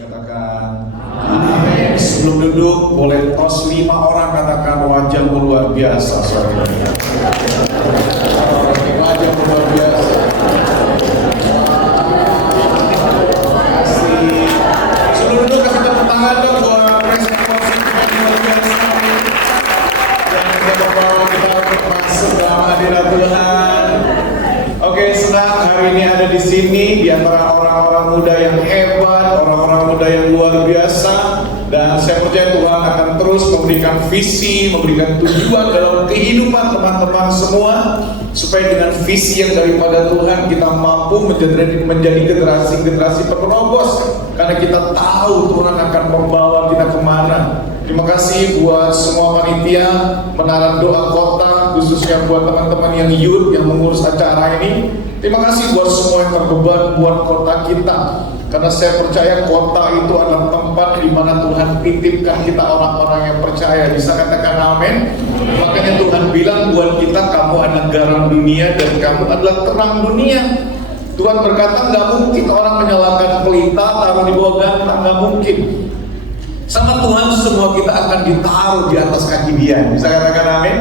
Katakan amin. Sebelum duduk boleh tos 5 orang katakan wajahmu luar biasa. Wajahmu luar biasa. Kasih. Sebelum duduk kasih tepuk tangan dong buat respons yang luar biasa. Dan kita bawa kita masuk dalam hadirat Tuhan. Oke, senang hari ini ada di sini di antara orang-orang muda yang hebat, orang-orang muda yang luar biasa, dan saya percaya Tuhan akan terus memberikan visi, memberikan tujuan dalam kehidupan teman-teman semua, supaya dengan visi yang daripada Tuhan kita mampu menjadi generasi-generasi penerobos, karena kita tahu Tuhan akan membawa kita kemana. Terima kasih buat semua panitia Menara Doa Kota, khususnya buat teman-teman yang youth yang mengurus acara ini. Terima kasih buat semua yang terbeban buat kota kita, karena saya percaya kota itu adalah tempat di mana Tuhan titipkan kita orang-orang yang percaya. Bisa katakan amin? Makanya Tuhan bilang buat kita, kamu adalah garam dunia dan kamu adalah terang dunia. Tuhan berkata nggak mungkin orang menyalakan pelita taruh di bawah gantang, nggak mungkin. Sama Tuhan semua kita akan ditaruh di atas kaki Dia. Bisa katakan amin?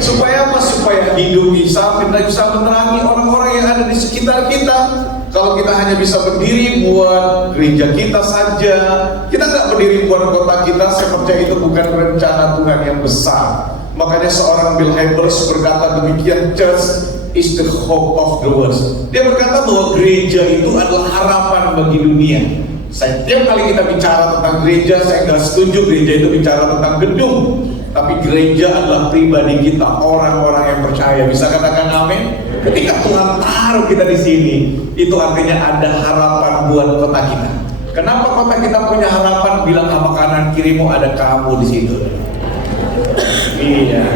Supaya apa? Supaya hidup bisa menerangi orang-orang yang ada di sekitar kita. Kalau kita hanya bisa berdiri buat gereja kita saja, kita nggak berdiri buat kota kita, saya percaya itu bukan rencana Tuhan yang besar. Makanya seorang Bill Hybels berkata demikian, church is the hope of the world. Dia berkata bahwa gereja itu adalah harapan bagi dunia. Setiap kali kita bicara tentang gereja, saya nggak setuju gereja itu bicara tentang gedung, tapi gereja adalah pribadi kita, orang-orang yang percaya. Bisa katakan amin? Ketika Tuhan taruh kita di sini, itu artinya ada harapan buat kota kita. Kenapa kota kita punya harapan? Bilang sama kanan kirimu, ada kamu di situ. Iya.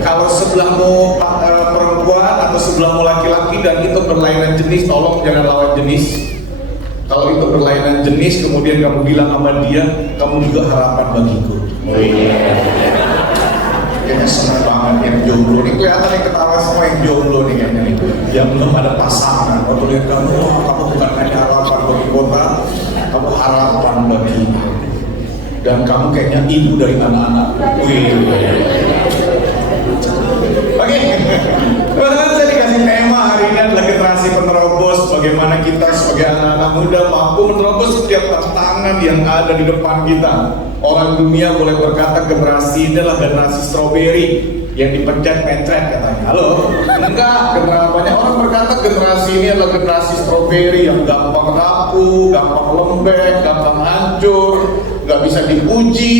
Kalau sebelahmu perempuan atau sebelahmu laki-laki dan itu berlainan jenis, tolong jangan lawan jenis. Kalau itu berlainan jenis, kemudian kamu bilang sama dia, kamu juga harapan bagiku. Kayaknya senang banget yang jomblo nih, kelihatan yang ketawa semua yang jomblo nih kayaknya nih, yang belum ada pasangan. Waktu lihat kamu, kamu bukan hanya harapan bagi kota, kamu harapan bagi, dan kamu kayaknya ibu dari anak-anak. Oke, teman-teman, saya dikasih tema hari ini adalah generasi penerobos. Bagaimana kita sebagai anak-anak muda mampu menerobos setiap tantangan yang ada di depan kita. Orang dunia boleh berkata generasi ini adalah generasi stroberi yang dipencet-pencet katanya. Halo? Enggak, banyak orang berkata generasi ini adalah generasi stroberi yang gampang rapuh, gampang lembek, gampang hancur, nggak bisa dipuji,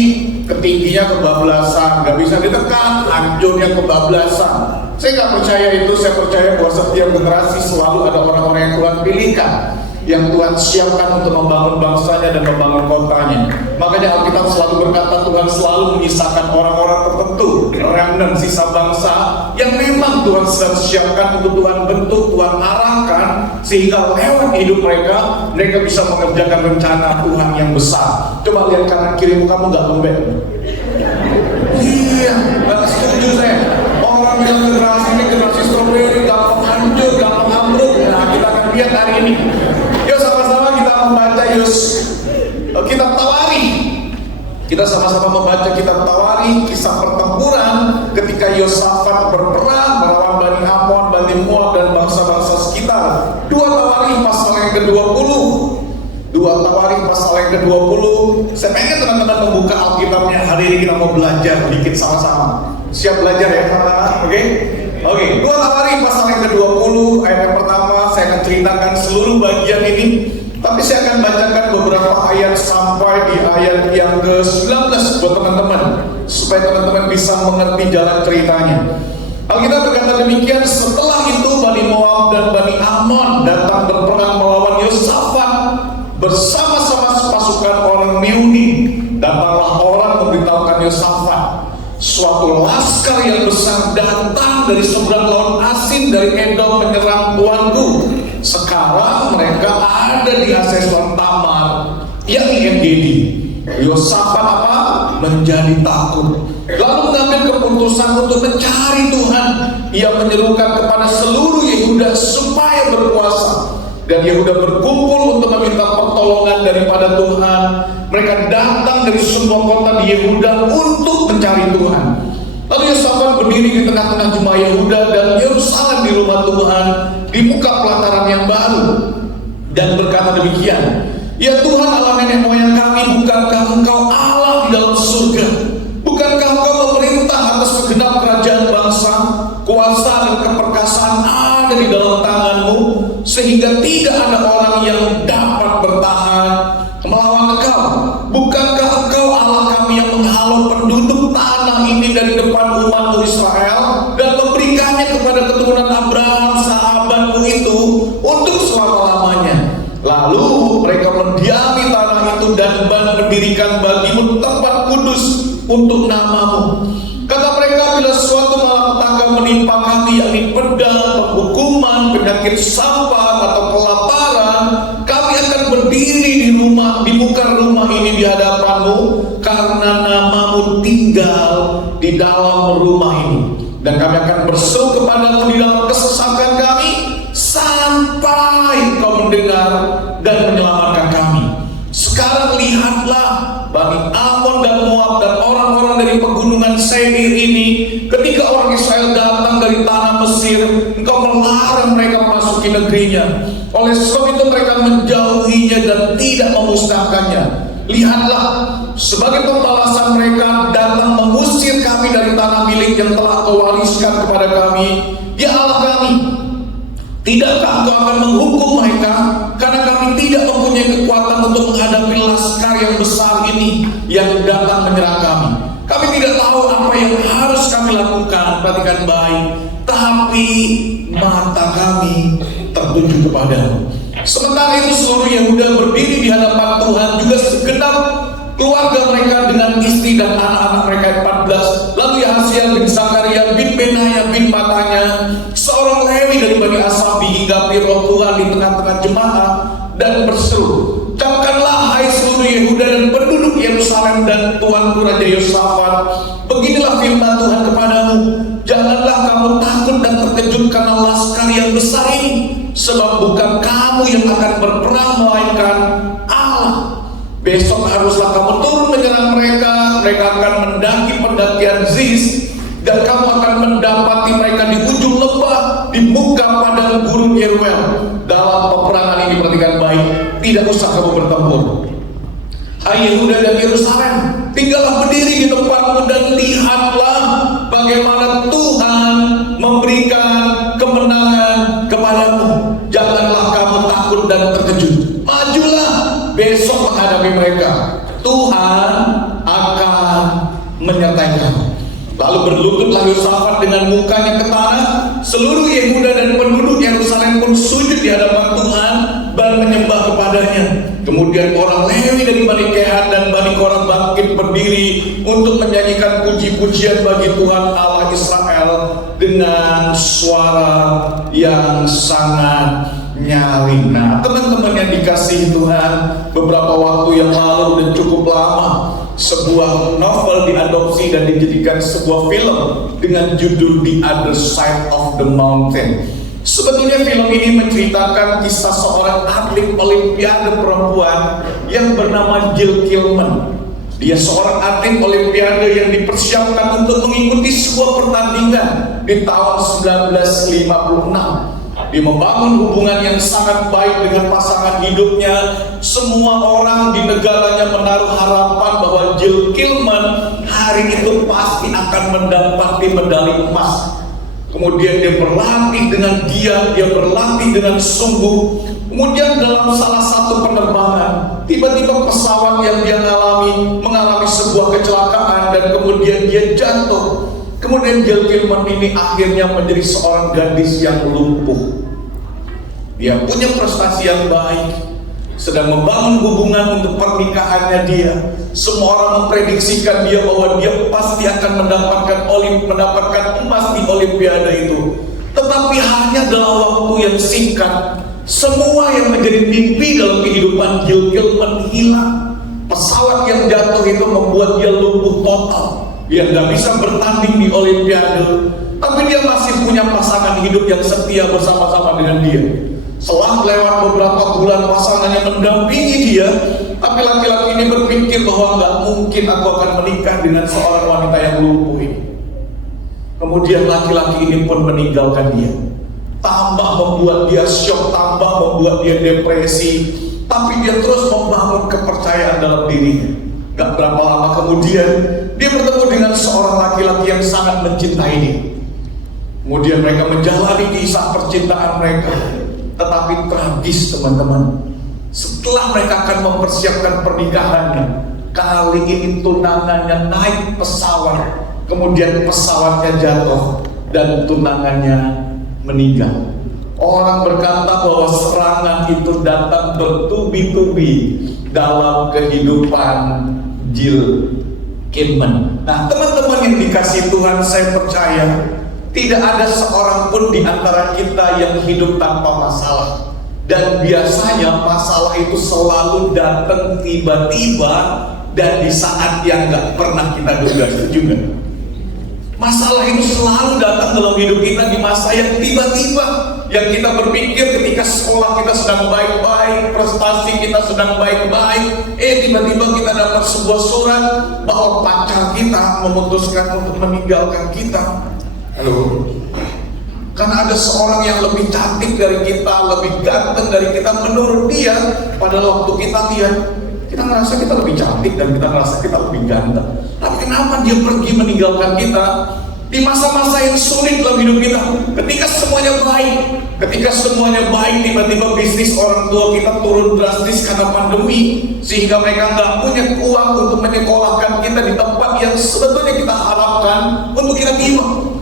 ketingginya kebablasan, nggak bisa ditekan, hancurnya kebablasan. Saya nggak percaya itu. Saya percaya bahwa setiap generasi selalu ada orang-orang yang Tuhan pilihkan, yang Tuhan siapkan untuk membangun bangsanya dan membangun kotanya. Makanya Alkitab selalu berkata Tuhan selalu menyisakan orang-orang tertentu, remnant, sisa bangsa yang memang Tuhan sedang siapkan untuk Tuhan bentuk, Tuhan arahkan, sehingga lewat hidup mereka, mereka bisa mengerjakan rencana Tuhan yang besar. Coba lihat kanan kirimu, kamu nggak lembek? Iya, nggak setuju saya. Orang bilang generasi ini generasi stroberi, gampang hancur, gampang ambruk. Nah, kita akan lihat hari ini. Yuk sama-sama kita membaca kitab Tawari. Kita sama-sama membaca kitab Tawari, kisah pertempuran ketika Yosafat berperang melawan Bani Amon, Bani Moab dan bangsa-bangsa sekitar. 2 Tawari pasal yang ke-20. 2 Tawari pasal yang ke-20. Saya pengen teman-teman membuka Alkitabnya. Hari ini kita mau belajar sedikit sama-sama. Siap belajar ya teman-teman? Oke? Oke, 2 Tawari pasal yang ke-20 ayat yang pertama. Saya akan ceritakan seluruh bagian ini, tapi saya akan bacakan beberapa ayat sampai di ayat yang ke-19 buat teman-teman, supaya teman-teman bisa mengerti jalan ceritanya. Alkitab berkata demikian, setelah itu Bani Moab dan Bani Amon datang berperang melawan Yosafat bersama-sama pasukan orang Meuni. Datanglah orang memberitahukan Yosafat, suatu laskar yang besar datang dari seberang laut Asin, dari Edom menyerang tuanku. Sekarang mereka ada di Hazeson Tamar, yakni En-Gedi. Yosafat apa? Menjadi takut, lalu mengambil keputusan untuk mencari Tuhan. Ia menyerukan kepada seluruh Yehuda supaya berpuasa. Dan Yehuda berkumpul untuk meminta pertolongan daripada Tuhan. Mereka datang dari semua kota di Yehuda untuk mencari Tuhan. Lalu Yosafat berdiri di tengah-tengah jemaah Yehuda dan Yerusalem di rumah Tuhan, di muka pelataran yang baru, dan berkata demikian, "Ya Tuhan Allah nenek moyang kami, bukankah Engkau Allah di dalam surga? Bukankah Engkau memerintah atas segenap kerajaan bangsa? Kuasa dan keperkasaan ada di dalam tangan-Mu, sehingga tidak ada orang yang dapat bertahan melawan Engkau. Bukankah Engkau Allah kami yang menghalau penduduk tanah ini dari depan umat Israel dan memberikannya kepada keturunan Abraham sahabatmu itu untuk selama-lamanya? Lalu mereka mendiami tanah itu dan mendirikan bagimu tempat kudus untuk nama-Mu. Kata mereka, bila suatu malapetaka menimpa kami, yakni pedang, penghukuman, penyakit sampar atau kelaparan, kami akan berdiri di muka rumah ini di hadapan-Mu, karena nama-Mu tinggal di dalam rumah ini. Dan kami akan berseru kepada-Mu di dalam kesesakan kami, sampai Kau mendengar dan menyelamatkan kami. Sekarang lihatlah, Bani Amon dan Moab dan orang-orang dari pegunungan Seir ini, ketika orang Israel datang dari tanah Mesir, Engkau melarang mereka memasuki negerinya. Oleh sebab itu mereka menjauhinya dan tidak memusnahkannya. Lihatlah, sebagai pembalasan mereka datang mengusir kami dari tanah milik yang telah Kau wariskan kepada kami. Ya Allah kami, tidakkah Engkau akan menghukum mereka? Karena kami tidak mempunyai kekuatan untuk menghadapi laskar yang besar ini yang datang menyerang kami. Kami tidak tahu apa yang harus kami lakukan, perhatikan baik, tapi mata kami tertuju kepada-Mu. Sementara itu seluruh Yehuda berdiri di hadapan Tuhan, juga segenap keluarga mereka dengan istri dan anak-anak mereka 14. Lalu Yahasiel bin Zakaria bin Benaya bin Matanya, seorang Lewi dari Bani Asaf, dihinggapi roh Tuhan di tengah-tengah jemaah dan berseru, "Camkanlah hai seluruh Yehuda dan penduduk Yerusalem dan tuanku Raja Yosafat, beginilah firman Tuhan kepadamu, janganlah kamu takut dan terkejut karena laskar yang besar ini, sebab bukan kamu yang akan berperang melainkan Allah. Besok haruslah kamu turun menyerang mereka. Mereka akan mendaki pendakian Ziz, dan kamu akan mendapati mereka di ujung lembah, di muka padang gurun Yeruel. Dalam peperangan ini, perhatikan baik, tidak usah kamu bertempur. Hai Yehuda dan Yerusalem, tinggallah berdiri di tempatmu dan lihatlah bagaimana Tuhan memberikan kemenangan kepadamu. Janganlah kamu takut dan terkejut. Majulah besok menghadapi mereka. Tuhan akan menyertai kamu." Lalu berlututlah Yosafat dengan mukanya ke tanah. Seluruh Yehuda dan penduduk Yerusalem pun sujud di hadapan Tuhan dan menyembah kepadanya. Kemudian orang Lewi dari Bani Kehat dan Bani Korah bangkit berdiri untuk menyanyikan puji-pujian bagi Tuhan Allah Israel dengan suara yang sangat nyaring. Nah, teman-teman yang dikasihi Tuhan, beberapa waktu yang lalu dan cukup lama, sebuah novel diadopsi dan dijadikan sebuah film dengan judul The Other Side of the Mountain. Sebetulnya film ini menceritakan kisah seorang atlet olimpiade perempuan yang bernama Jill Kilman. Dia seorang atlet olimpiade yang dipersiapkan untuk mengikuti sebuah pertandingan di tahun 1956. Dia membangun hubungan yang sangat baik dengan pasangan hidupnya. Semua orang di negaranya menaruh harapan bahwa Jill Kilman hari itu pasti akan mendapati medali emas. Kemudian dia berlatih dengan giat, dia berlatih dengan sungguh. Kemudian dalam salah satu penerbangan, tiba-tiba pesawat yang dia mengalami sebuah kecelakaan dan kemudian dia jatuh. Kemudian Jill Kilman ini akhirnya menjadi seorang gadis yang lumpuh. Dia punya prestasi yang baik, sedang membangun hubungan untuk pernikahannya dia. Semua orang memprediksikan dia bahwa dia pasti akan mendapatkan emas di olimpiade itu. Tetapi hanya dalam waktu yang singkat, semua yang menjadi mimpi dalam kehidupan Jill Kilman hilang. Pesawat yang jatuh itu membuat dia lumpuh total. Dia nggak bisa bertanding di olimpiade, tapi dia masih punya pasangan hidup yang setia bersama-sama dengan dia. Setelah lewat beberapa bulan pasangannya mendampingi dia, tapi laki-laki ini berpikir bahwa nggak mungkin aku akan menikah dengan seorang wanita yang lumpuh ini. Kemudian laki-laki ini pun meninggalkan dia. Tambah membuat dia syok, tambah membuat dia depresi. Tapi dia terus membangun kepercayaan dalam dirinya. Gak berapa lama kemudian dia bertemu dengan seorang laki-laki yang sangat mencintai dia. Kemudian mereka menjalani kisah percintaan mereka. Tetapi tragis teman-teman, setelah mereka akan mempersiapkan pernikahannya, kali ini tunangannya naik pesawat, kemudian pesawatnya jatuh dan tunangannya meninggal. Orang berkata bahwa serangan itu datang bertubi-tubi dalam kehidupan Jill Kinman. Nah, teman-teman yang dikasih Tuhan, saya percaya tidak ada seorang pun di antara kita yang hidup tanpa masalah. Dan biasanya masalah itu selalu datang tiba-tiba dan di saat yang gak pernah kita duga. Setuju gak? Masalah itu selalu datang dalam hidup kita di masa yang tiba-tiba. Yang kita berpikir ketika sekolah kita sedang baik-baik, prestasi kita sedang baik-baik, tiba-tiba kita dapat sebuah surat bahwa pacar kita memutuskan untuk meninggalkan kita. Halo? Karena ada seorang yang lebih cantik dari kita, lebih ganteng dari kita menurut dia. Pada waktu kita lihat, kita ngerasa kita lebih cantik dan kita ngerasa kita lebih ganteng. Tapi kenapa dia pergi meninggalkan kita di masa-masa yang sulit dalam hidup kita? Ketika semuanya baik, tiba-tiba bisnis orang tua kita turun drastis karena pandemi, sehingga mereka nggak punya uang untuk menyekolahkan kita di tempat yang sebetulnya kita harapkan untuk kita tiba.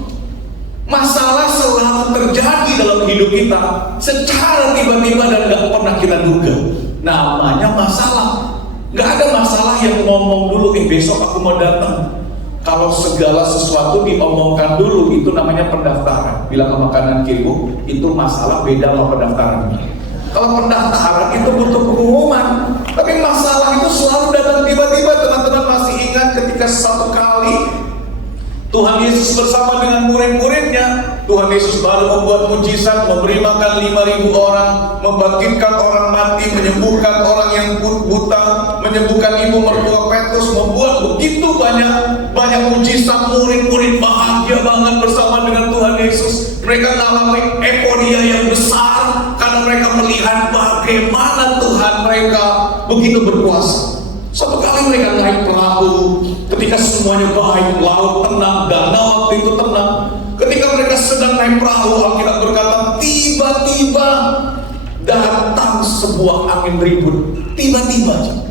Masalah selalu terjadi dalam hidup kita secara tiba-tiba dan gak pernah kita duga. Namanya masalah. Gak ada masalah yang ngomong dulu, besok aku mau datang. Kalau segala sesuatu diomongkan dulu, itu namanya pendaftaran. Bilang sama kanan kirimu, itu masalah beda sama pendaftaran. Kalau pendaftaran itu butuh pengumuman, tapi masalah itu selalu datang tiba-tiba. Teman-teman masih ingat ketika satu kali Tuhan Yesus bersama dengan murid-muridnya, Tuhan Yesus baru membuat mujizat, memberi makan 5.000 orang, membangkitkan orang mati, menyembuhkan orang yang buta, menyembuhkan ibu mertua Petrus, membuat begitu banyak mujizat. Murid-murid bahagia banget bersama dengan Tuhan Yesus. Mereka mengalami euforia yang besar karena mereka melihat bagaimana Tuhan mereka begitu berkuasa. Suatu kali mereka naik perahu, ketika semuanya baik, laut tenang, danau waktu itu tenang. Ketika mereka sedang naik perahu, Alkitab berkata, tiba-tiba datang sebuah angin ribut. Tiba-tiba.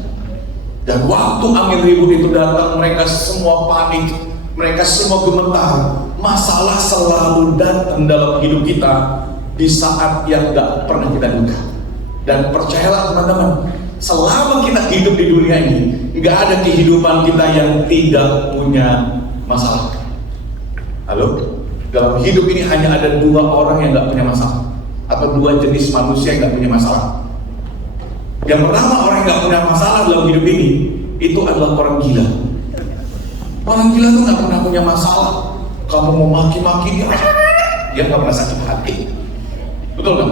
Dan waktu angin ribut itu datang, mereka semua panik, mereka semua gemetar. Masalah selalu datang dalam hidup kita di saat yang gak pernah kita duga. Dan percayalah teman-teman, selama kita hidup di dunia ini, nggak ada kehidupan kita yang tidak punya masalah. Halo? Dalam hidup ini hanya ada 2 orang yang nggak punya masalah, atau 2 jenis manusia yang nggak punya masalah. Yang pertama, orang yang nggak punya masalah dalam hidup ini, itu adalah orang gila. Orang gila tuh nggak pernah punya masalah. Kamu mau maki-maki dia nggak pernah sakit hati. Betul nggak?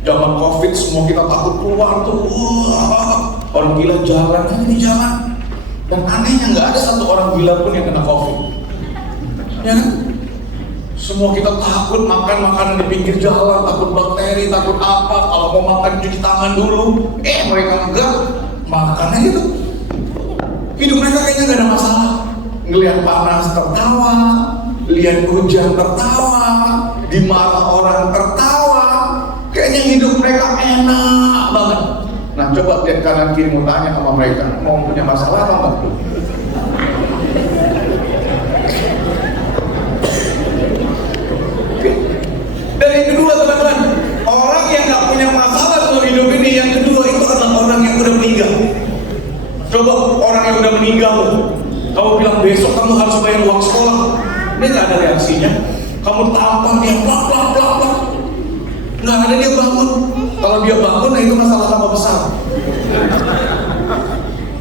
Zaman COVID semua kita takut keluar tuh. Orang gila jalan aja di jalan. Dan anehnya nggak ada satu orang gila pun yang kena COVID. Ya kan? Semua kita takut makan makanan di pinggir jalan, takut bakteri, takut apa. Kalau mau makan cuci tangan dulu. Mereka enggak, makan aja tuh. Hidup mereka kayaknya nggak ada masalah. Ngelihat panas tertawa, lihat hujan tertawa, dimarah orang tertawa. Kayaknya hidup mereka enak banget. Nah, coba lihat kanan kiri, mau tanya sama mereka, mau punya masalah apa enggak? Dan yang kedua teman-teman, orang yang nggak punya masalah dalam hidup ini, yang kedua itu adalah orang yang udah meninggal. Coba orang yang udah meninggal, kamu bilang besok kamu harus bayar uang sekolah, dia nggak ada reaksinya. Kamu tampar dia, plak. Nggak ada dia bangun. Kalau dia bangun, nah itu masalah tambah besar.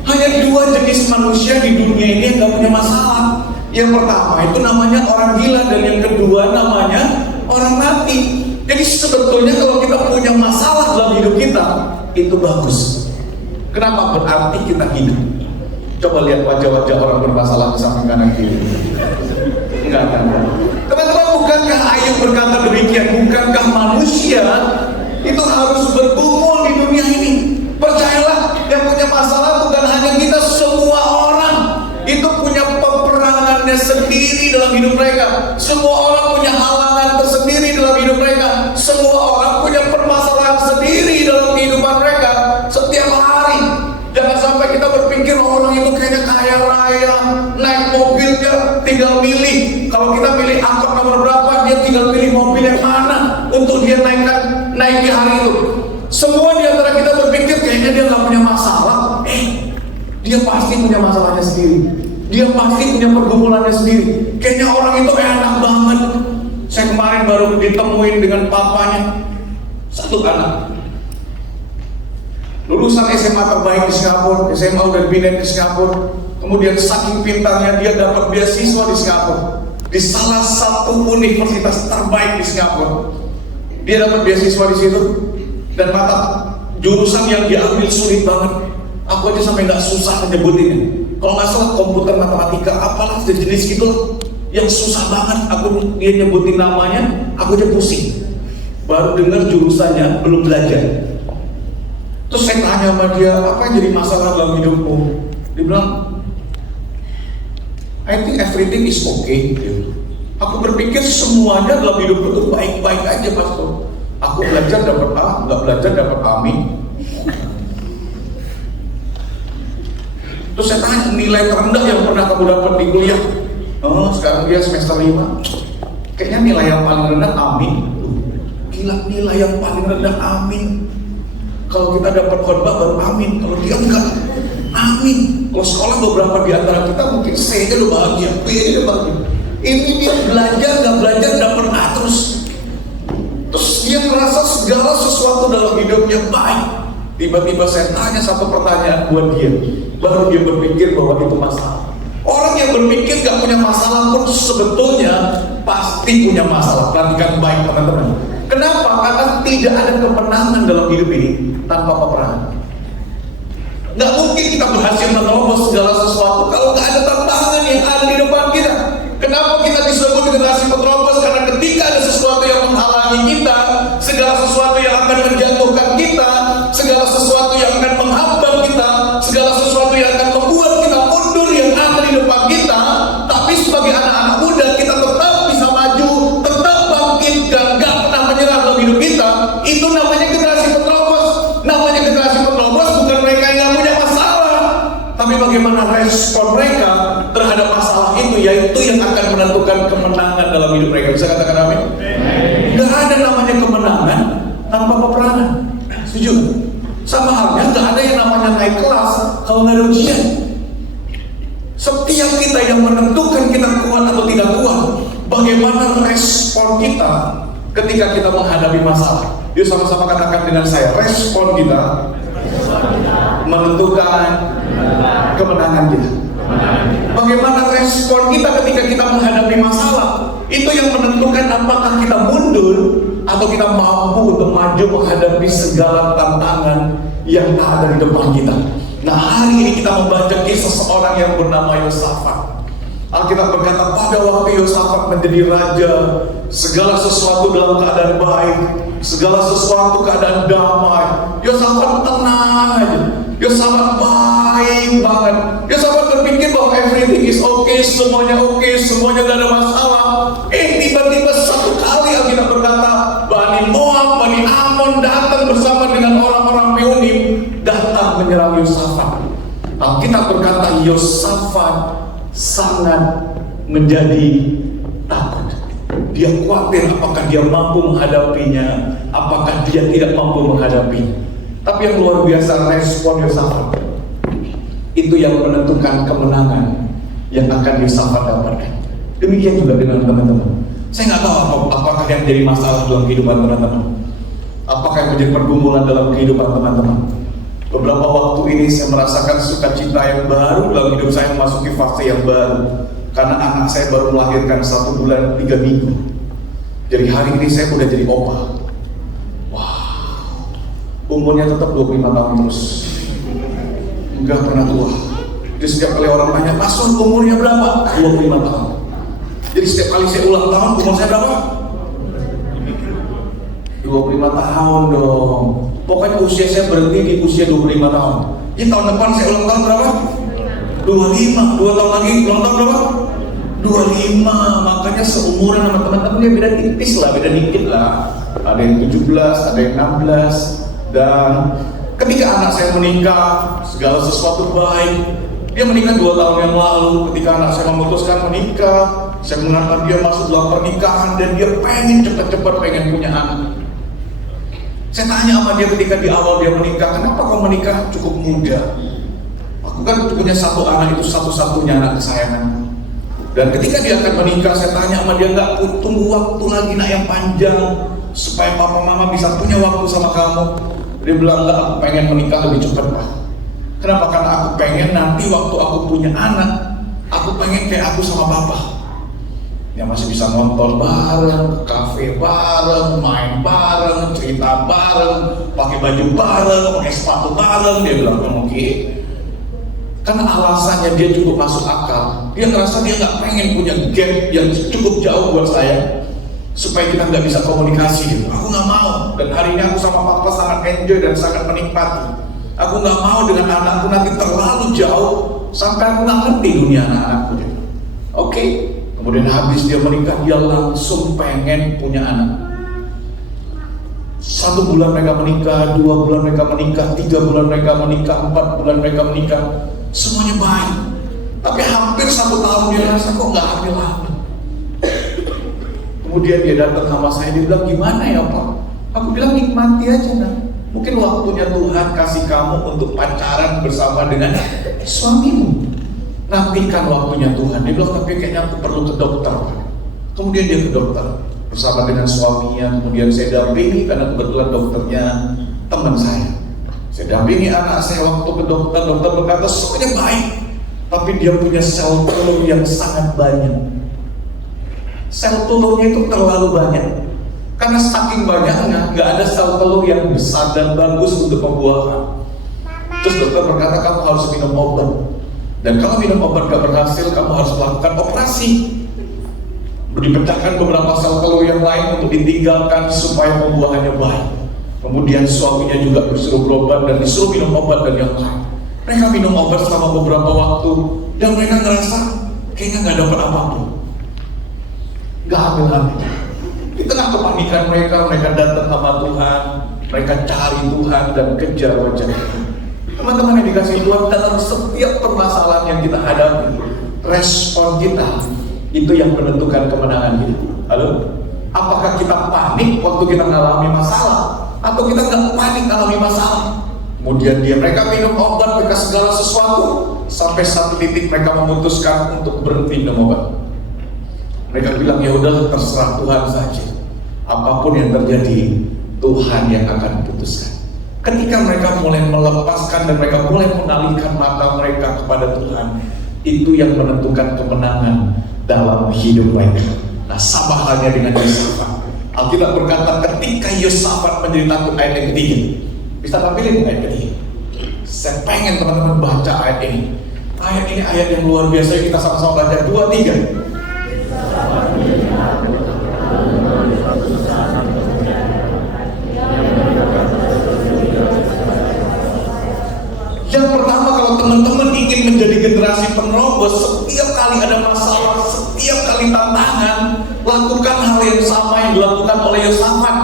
Hanya 2 jenis manusia di dunia ini yang nggak punya masalah. Yang pertama itu namanya orang gila, dan yang kedua namanya orang mati. Jadi sebetulnya kalau kita punya masalah dalam hidup kita, itu bagus. Kenapa? Berarti kita hidup. Coba lihat wajah-wajah orang bermasalah di samping kanan kiri. Enggak kan? Teman-teman, bukankah Ayub berkata demikian? Bukankah manusia itu harus bergumul di dunia ini? Percayalah, yang punya masalah bukan hanya kita, semua orang itu punya peperangannya sendiri dalam hidup mereka. Semua orang punya halangan tersendiri dalam hidup mereka. Semua orang punya permasalahan sendiri dalam kehidupan mereka setiap hari. Jangan sampai kita berpikir orang itu kayaknya kaya raya, naik mobilnya tinggal milih. Kalau kita milih angkot nomor berapa, dia tinggal pilih mobil yang mana untuk dia naiki hari itu. Semua di antara kita berpikir kayaknya dia nggak punya masalah. Dia pasti punya masalahnya sendiri. Dia pasti punya pergumulannya sendiri. Kayaknya orang itu enak banget. Saya kemarin baru ditemuin dengan papanya, satu anak lulusan SMA terbaik di Singapura, SMA udah dipindahin di Singapura. Kemudian saking pintarnya dia dapat beasiswa di Singapura, di salah satu universitas terbaik di Singapura. Dia dapat beasiswa di situ, dan mata jurusan yang dia ambil sulit banget. Aku aja sampai nggak susah menyebutinnya. Kalau nggak salah komputer matematika, apalah sejenis gitu yang susah banget. Dia nyebutin namanya, aku aja pusing. Baru dengar jurusannya, belum belajar. Terus saya tanya sama dia, apa yang jadi masalah dalam hidupmu? Dia bilang, I think everything is okay. Aku berpikir semuanya dalam hidupku itu baik-baik aja, Pastor. Aku belajar dapat A, nggak belajar dapat amin. Terus saya tanya, nilai terendah yang pernah kamu dapat di kuliah? Oh, sekarang dia semester 5. Kayaknya nilai yang paling rendah amin. Gila, nilai yang paling rendah amin. Kalau kita dapat khotbah baru amin, kalau dia enggak amin. Kalau sekolah beberapa di antara kita mungkin C-nya udah bahagia, B-nya udah bahagia. Ini dia belajar nggak belajar dapat A terus. Terus dia merasa segala sesuatu dalam hidupnya baik. Tiba-tiba saya tanya satu pertanyaan buat dia, baru dia berpikir bahwa itu masalah. Orang yang berpikir nggak punya masalah pun sebetulnya pasti punya masalah. Perhatikan baik teman-teman. Kenapa? Karena tidak ada kemenangan dalam hidup ini tanpa peperangan. Nggak mungkin kita berhasil menerobos segala sesuatu kalau nggak ada tantangan yang ada di depan kita. Kenapa kita disebut generasi penerobos? Karena ketika ada sesuatu yang menghalangi kita, segala sesuatu yang akan menjatuhkan kita, segala sesuatu yang akan menghambat kita, segala sesuatu yang akan membuat kita mundur yang ada di depan kita, tapi sebagai anak-anak muda kita tetap bisa maju, tetap bangkit dan gak pernah menyerah dalam hidup kita. Itu namanya generasi penerobos. Namanya generasi penerobos bukan mereka yang gak punya masalah, tapi bagaimana respon mereka terhadap masalah itu, yaitu yang akan menentukan kemenangan dalam hidup mereka. Bisa katakan amin? Gak ada namanya kemenangan tanpa peperangan. Setuju? Sama halnya gak ada yang namanya naik kelas kalau gak ada ujian. Setiap kita yang menentukan kita kuat atau tidak kuat, bagaimana respon kita ketika kita menghadapi masalah. Yuk sama-sama katakan dengan saya, respon kita menentukan kemenangan kita. Bagaimana respon kita ketika kita menghadapi masalah, itu yang menentukan apakah kita mundur atau kita mampu untuk maju menghadapi segala tantangan yang ada di depan kita. Nah, hari ini kita membaca kisah seorang yang bernama Yosafat. Alkitab berkata pada waktu Yosafat menjadi raja, segala sesuatu dalam keadaan baik, segala sesuatu keadaan damai. Yosafat tenang aja, Yosafat baik banget. Yosafat berpikir bahwa everything is okay, semuanya okay, semuanya gak ada masalah. Tiba-tiba satu kali Alkitab berkata Bani Moab, Bani Amon datang bersama dengan orang-orang Meonim, datang menyerang Yosafat. Alkitab berkata Yosafat sangat menjadi takut. Dia khawatir apakah dia mampu menghadapinya, apakah dia tidak mampu menghadapinya. Tapi yang luar biasa respon Yosafat, itu yang menentukan kemenangan yang akan Yosafat dapatkan. Demikian juga dengan teman-teman. Saya nggak tahu apakah yang jadi masalah dalam kehidupan teman-teman, apakah yang menjadi pergumulan dalam kehidupan teman-teman. Beberapa waktu ini saya merasakan sukacita yang baru dalam hidup saya, memasuki fase yang baru. Karena anak saya baru melahirkan 1 bulan 3 minggu. Jadi hari ini saya udah jadi opa. umurnya tetap 25 tahun terus, nggak pernah tua. Jadi setiap kali orang tanya, Mas Son umurnya berapa? 25 tahun. Jadi setiap kali saya ulang tahun, umur saya berapa? 25 tahun dong. Pokoknya usia saya berhenti di usia 25 tahun. Jadi tahun depan saya ulang tahun berapa? 25. 2 tahun lagi ulang tahun berapa? 25. Makanya seumuran sama teman-teman dia beda tipis lah, beda dikit lah. Ada yang 17, ada yang 16. Dan ketika anak saya menikah, segala sesuatu baik. Dia menikah 2 tahun yang lalu. Ketika anak saya memutuskan menikah, saya mengantar dia masuk dalam pernikahan dan dia pengen cepat-cepat pengen punya anak. Saya tanya sama dia ketika di awal dia menikah, kenapa kau menikah cukup muda? Aku kan punya 1 anak, itu satu-satunya anak kesayanganku. Dan ketika dia akan menikah, saya tanya sama dia, enggak tunggu waktu lagi nak yang panjang supaya papa mama bisa punya waktu sama kamu? Dia bilang, enggak, aku pengen menikah lebih cepat Pak. Kenapa? Karena aku pengen nanti waktu aku punya anak, aku pengen kayak aku sama papa, yang masih bisa nonton bareng, ke kafe bareng, main bareng, cerita bareng, pakai baju bareng, pakai sepatu bareng. Dia bilang, oke. Karena alasannya dia cukup masuk akal. Dia ngerasa dia nggak pengen punya gap yang cukup jauh buat saya, supaya kita nggak bisa komunikasi gitu. Aku nggak mau. Dan hari ini aku sama papa sangat enjoy dan sangat menikmati. Aku nggak mau dengan anakku nanti terlalu jauh sampai aku nggak ngerti dunia anak-anakku gitu. Oke. Kemudian habis dia menikah, dia langsung pengen punya anak. 1 bulan mereka menikah, 2 bulan mereka menikah, 3 bulan mereka menikah, 4 bulan mereka menikah. Semuanya baik. Tapi hampir 1 tahun dia rasa kok nggak hamil-hamil. Kemudian dia datang sama saya, dia bilang, gimana ya Pak? Aku bilang, nikmati aja nak. Mungkin waktunya Tuhan kasih kamu untuk pacaran bersama dengan suamimu. Nantikan waktunya Tuhan. Dia bilang, tapi kayaknya aku perlu ke dokter. Kemudian dia ke dokter bersama dengan suaminya. Kemudian saya dampingi karena kebetulan dokternya teman saya. Saya dampingi anak saya waktu ke dokter. Dokter berkata semuanya baik, tapi dia punya sel telur yang sangat banyak. Sel telurnya itu terlalu banyak. Karena saking banyaknya, nggak ada sel telur yang besar dan bagus untuk pembuahan. Terus dokter berkata, kamu harus minum obat. Dan kalau minum obat gak berhasil, kamu harus melakukan operasi. Dipecahkan beberapa sel telur yang lain untuk ditinggalkan supaya pembuahannya baik. Kemudian suaminya juga disuruh berobat dan disuruh minum obat dan yang lain. Mereka minum obat selama beberapa waktu dan mereka ngerasa kayaknya gak dapat apapun. Gak hamil-hamil. Di tengah kepanikan mereka datang sama Tuhan. Mereka cari Tuhan dan kejar wajah Tuhan. Teman-teman yang dikasih Tuhan, dalam setiap permasalahan yang kita hadapi, respon kita itu yang menentukan kemenangan kita. Halo? Apakah kita panik waktu kita mengalami masalah, atau kita nggak panik mengalami masalah? Kemudian mereka minum obat, mereka segala sesuatu, sampai 1 titik mereka memutuskan untuk berhenti minum obat. Mereka bilang, ya udah terserah Tuhan saja. Apapun yang terjadi, Tuhan yang akan putuskan. Ketika mereka mulai melepaskan dan mereka mulai mengalihkan mata mereka kepada Tuhan, itu yang menentukan kemenangan dalam hidup mereka. Nah, sama halnya dengan Yosafat. Alkitab berkata ketika Yosafat menjadi takut, ayat yang ketiga. Bisa tampilin ayat ketiga? Saya pengen teman-teman baca ayat ini. Ayat ini ayat yang luar biasa, kita sama-sama baca 2, 3. Yang pertama, kalau teman-teman ingin menjadi generasi penerobos, setiap kali ada masalah, setiap kali tantangan, lakukan hal yang sama yang dilakukan oleh Yosafat.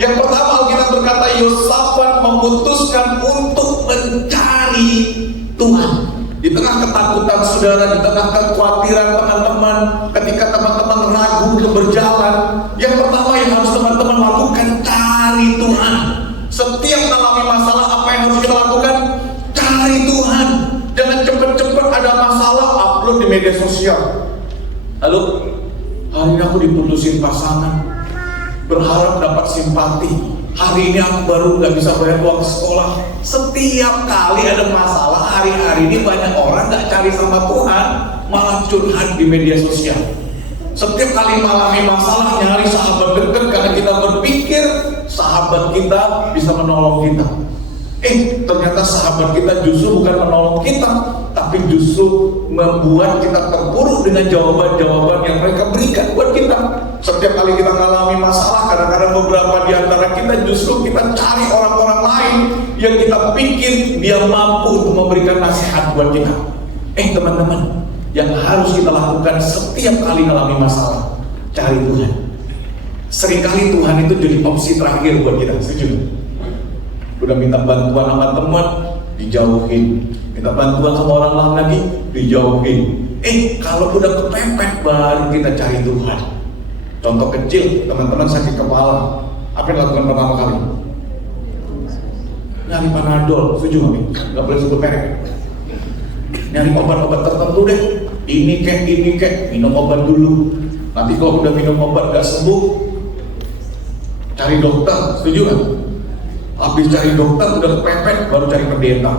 Yang pertama, Alkitab berkata Yosafat memutuskan untuk mencari Tuhan. Di tengah ketakutan saudara, di tengah kekhawatiran teman-teman, ketika teman-teman ragu untuk berjalan, yang pertama yang harus teman-teman lakukan, cari Tuhan. Setiap mengalami masalah, apa yang harus kita lakukan? Cari Tuhan. Jangan cepet-cepet ada masalah upload di media sosial. Halo, hari ini aku diputusin pasangan, berharap dapat simpati. Hari ini aku baru nggak bisa bayar uang sekolah. Setiap kali ada masalah, hari-hari ini banyak orang nggak cari sama Tuhan, malah curhat di media sosial. Setiap kali mengalami masalah, nyari sahabat dekat karena kita berpikir sahabat kita bisa menolong kita. Ternyata sahabat kita justru bukan menolong kita, tapi justru membuat kita terpuruk dengan jawaban-jawaban yang mereka berikan buat kita. Setiap kali kita mengalami masalah, kadang-kadang beberapa di antara kita justru kita cari orang-orang lain yang kita pikir dia mampu untuk memberikan nasihat buat kita. Teman-teman, yang harus kita lakukan setiap kali mengalami masalah, cari Tuhan. Seringkali Tuhan itu jadi opsi terakhir buat kita, setuju? Udah minta bantuan sama teman, dijauhin. Minta bantuan sama orang lain lagi, dijauhin. Kalau udah kepepet, baru kita cari Tuhan. Contoh kecil, teman-teman sakit kepala, apa yang lakukan pertama kali? Nyari Panadol, setuju nggak? Nggak boleh sebut merek. Nyari obat-obat tertentu deh. Ini kek, minum obat dulu. Nanti kalau udah minum obat nggak sembuh, cari dokter, setuju nggak? Habis cari dokter udah kepepet, baru cari pendeta,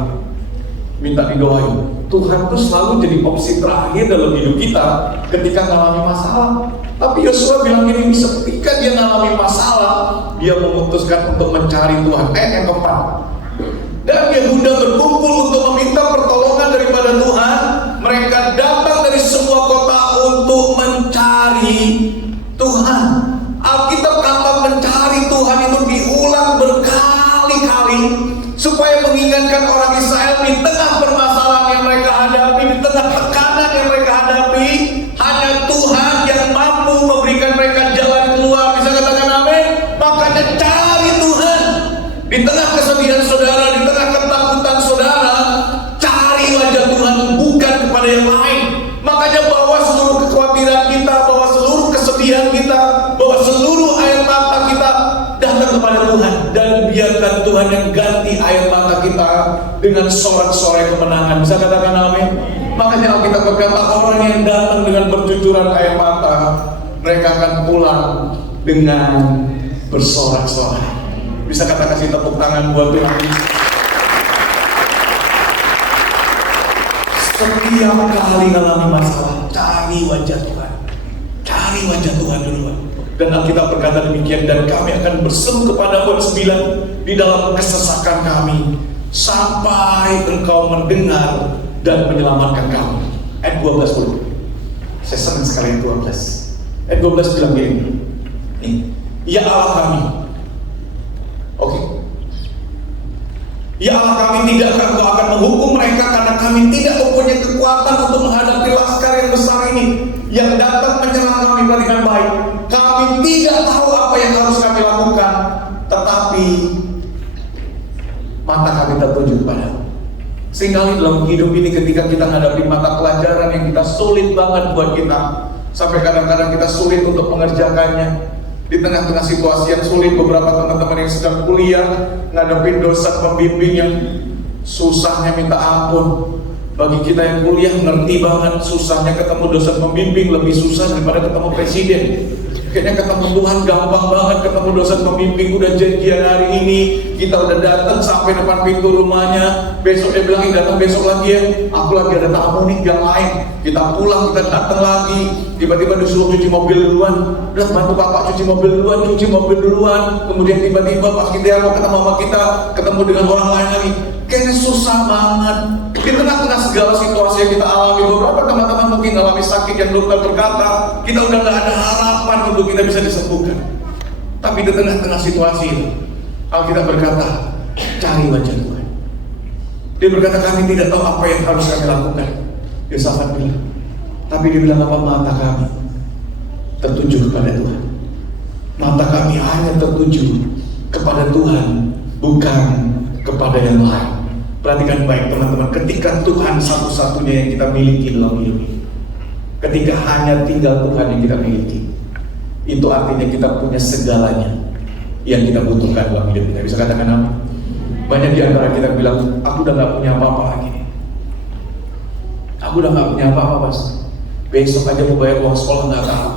minta didoain. Tuhan tuh selalu jadi opsi terakhir dalam hidup kita ketika mengalami masalah. Tapi Yosua bilang ini, ketika dia mengalami masalah, dia memutuskan untuk mencari Tuhan. Yang keempat, dan Yehuda berkumpul untuk meminta pertolongan daripada Tuhan. Mereka datang dari semua kota untuk mencari Tuhan. Alkitab kata mencari Tuhan itu diulang berkali-kali supaya mengingatkan orang Israel di tengah permasalahan yang mereka hadapi, di tengah tekanan yang mereka hadapi, hanya Tuhan yang mampu memberikan mereka jalan keluar. Bisa katakan amin? Makanya cari Tuhan di tengah kesedihan saudara, di tengah ketakutan saudara, cari wajah Tuhan, bukan kepada yang lain. Makanya bawa seluruh kekhawatiran kita, bawa seluruh kesedihan kita, bawa seluruh air mata kita datang kepada Tuhan, dan biarkan Tuhan yang ganti air mata kita dengan sorak-sorai kemenangan. Bisa katakan amin? Makanya Alkitab berkata, orang yang datang dengan bercucuran air mata, mereka akan pulang dengan bersorak-sorai. Bisa kata kasih tepuk tangan buat Tuhan. Setiap kali mengalami masalah, cari wajah Tuhan. Cari wajah Tuhan duluan. Dan Alkitab berkata demikian, dan kami akan berseru kepada ayat 9 di dalam kesesakan kami, sampai engkau mendengar dan menyelamatkan kami. Ayat 12 dulu. Saya senang sekali ayat 12. Ayat 12 bilang gini, ya Allah kami. Oke. Ya Allah kami, tidakkah Engkau akan menghukum mereka karena kami tidak mempunyai kekuatan untuk menghadapi laskar yang besar ini yang datang menyerang kami dengan baik. Kami tidak tahu apa yang harus kami lakukan, tetapi mata kami tertuju kepada-Mu. Sehingga dalam hidup ini ketika kita menghadapi mata pelajaran yang kita sulit banget buat kita, sampai kadang-kadang kita sulit untuk mengerjakannya. Di tengah-tengah situasi yang sulit, beberapa teman-teman yang sedang kuliah ngadepin dosen pembimbing yang susahnya minta ampun. Bagi kita yang kuliah ngerti banget susahnya ketemu dosen pembimbing, lebih susah daripada ketemu presiden. Kayaknya ketemu Tuhan gampang banget, ketemu dosen pembimbing udah janjian hari ini, kita udah datang sampai depan pintu rumahnya, besok dia bilang datang besok lagi ya, aku lagi ada tamu nih yang lain. Kita pulang, kita datang lagi, tiba-tiba disuruh cuci mobil duluan, udah bantu bapak cuci mobil duluan, kemudian tiba-tiba pas kita mau ketemu sama kita, ketemu dengan orang lain lagi. Kayaknya susah banget. Di tengah-tengah segala situasi yang kita alami, beberapa teman-teman mungkin mengalami sakit yang dokter berkata kita udah gak ada harapan untuk kita bisa disembuhkan. Tapi di tengah-tengah situasi itu, Alkitab berkata, cari wajah Tuhan. Dia berkata kami tidak tahu apa yang harus kami lakukan. Yosafat bilang, tapi dia bilang apa? Mata kami tertuju kepada Tuhan. Mata kami hanya tertuju kepada Tuhan, bukan kepada yang lain. Perhatikan baik teman-teman, ketika Tuhan satu-satunya yang kita miliki dalam hidup ini, ketika hanya tinggal Tuhan yang kita miliki, itu artinya kita punya segalanya yang kita butuhkan dalam hidup kita. Bisa katakan apa? Banyak di antara kita bilang, aku udah gak punya apa-apa lagi. Aku udah gak punya apa-apa, Mas. Besok aja mau bayar uang sekolah gak tahu.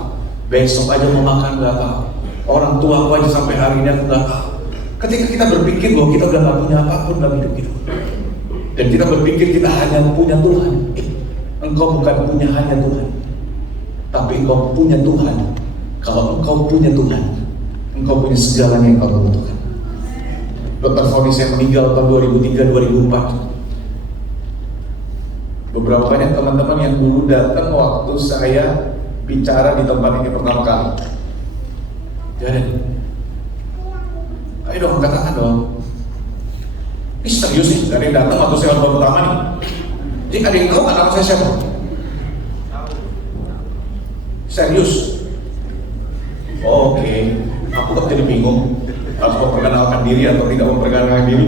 Besok aja mau makan gak tahu. Orang tua aku aja sampai hari ini aku gak tahu. Ketika kita berpikir bahwa kita udah gak punya apapun dalam hidup kita, dan kita berpikir kita hanya punya Tuhan, engkau bukan punya hanya Tuhan, tapi engkau punya Tuhan. Kalau engkau punya Tuhan, engkau punya segalanya yang engkau butuhkan. Dokter vonis saya meninggal tahun 2003-2004. Beberapa banyak teman-teman yang dulu datang waktu saya bicara di tempat ini pertama kali. Jadi, ayo dong, angkat tangan dong. Ini serius nih, ada yang datang waktu saya baru pertama nih. Jadi ada yang tahu nggak nama saya siapa? Serius? Oke. Aku kok jadi bingung harus memperkenalkan diri atau tidak memperkenalkan diri.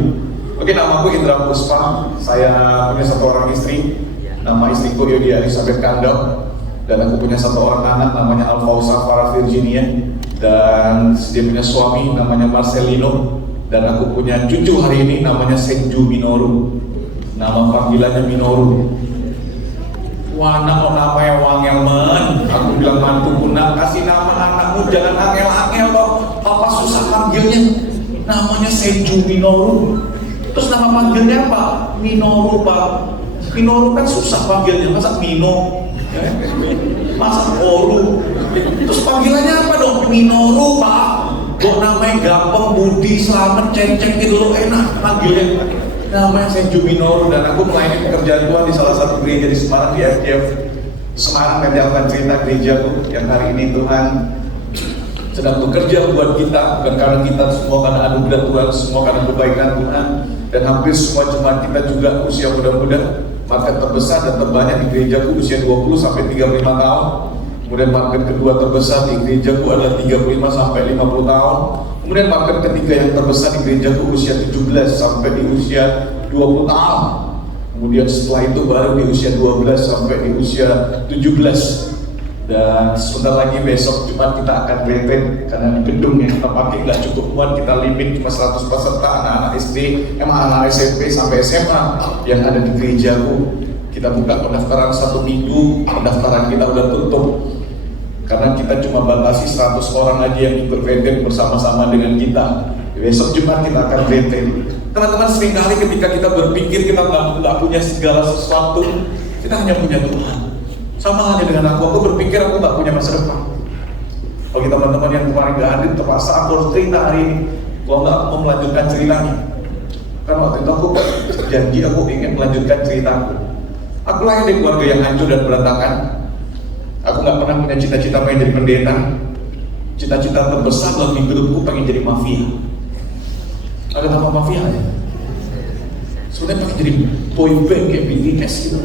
Oke, nama aku Indra Puspa. Saya punya satu orang istri, nama istriku Yodia Elizabeth Kandok, dan aku punya satu orang anak namanya Alfausa Farah Virginia, dan dia punya suami namanya Marcelino, dan aku punya cucu hari ini namanya Senju Minoru. Nama panggilannya Minoru. Wah, namanya wangel men. Aku bilang mantuku, nak kasih nama anakmu jangan angel-angel dong. Papa susah panggilnya. Namanya Senju Minoru. Terus nama panggilnya apa? Minoru, Pak. Minoru kan susah panggilnya, masa Mino? Masa Oru? Terus panggilannya apa dong? Minoru, Pak. Kok namanya gampang, Budi, Slamet, Ceng-ceng gitu loh, enak panggilnya. Namanya Senju Minoru, dan aku melayani pekerjaan Tuhan di salah satu gereja di Semarang, di FGF Semarang. Dan jangan cerita gerejaku yang hari ini Tuhan sedang bekerja buat kita, bukan karena kita semua, karena anugerah Tuhan, semua karena kebaikan Tuhan. Dan hampir semua jemaat kita juga usia muda-muda. Market terbesar dan terbanyak di gerejaku usia 20 sampai 35 tahun. Kemudian market kedua terbesar di gerejaku adalah 35 sampai 50 tahun. Kemudian market ketiga yang terbesar di gerejaku usia 17 sampai di usia 20 tahun. Kemudian setelah itu baru di usia 12 sampai di usia 17. Dan sebentar lagi besok Jumat kita akan retret, karena di gedung yang kita pakai nggak cukup muat, kita limit cuma 100 peserta anak-anak SD, anak SMP sampai SMA yang ada di gerejaku. Kita buka pendaftaran 1 minggu, pendaftaran kita udah tutup. Karena kita cuma batasi 100 orang aja yang ikut retret bersama-sama dengan kita. Besok Jumat kita akan retret. Teman-teman, seringkali ketika kita berpikir kita nggak punya segala sesuatu, kita hanya punya Tuhan. Sama halnya dengan aku berpikir aku nggak punya masa depan. Bagi teman-teman yang kemarin nggak hadir, terpaksa aku harus cerita hari ini. Kalau nggak, aku mau melanjutkan ceritanya. Karena waktu itu aku janji aku ingin melanjutkan ceritaku. Aku lahir dari keluarga yang hancur dan berantakan. Aku nggak pernah punya cita-cita pengen jadi pendeta. Cita-cita terbesar dalam hidupku pengen jadi mafia. Ada nama mafia ya? Sebenarnya pengen jadi boy band kayak BTS gitu.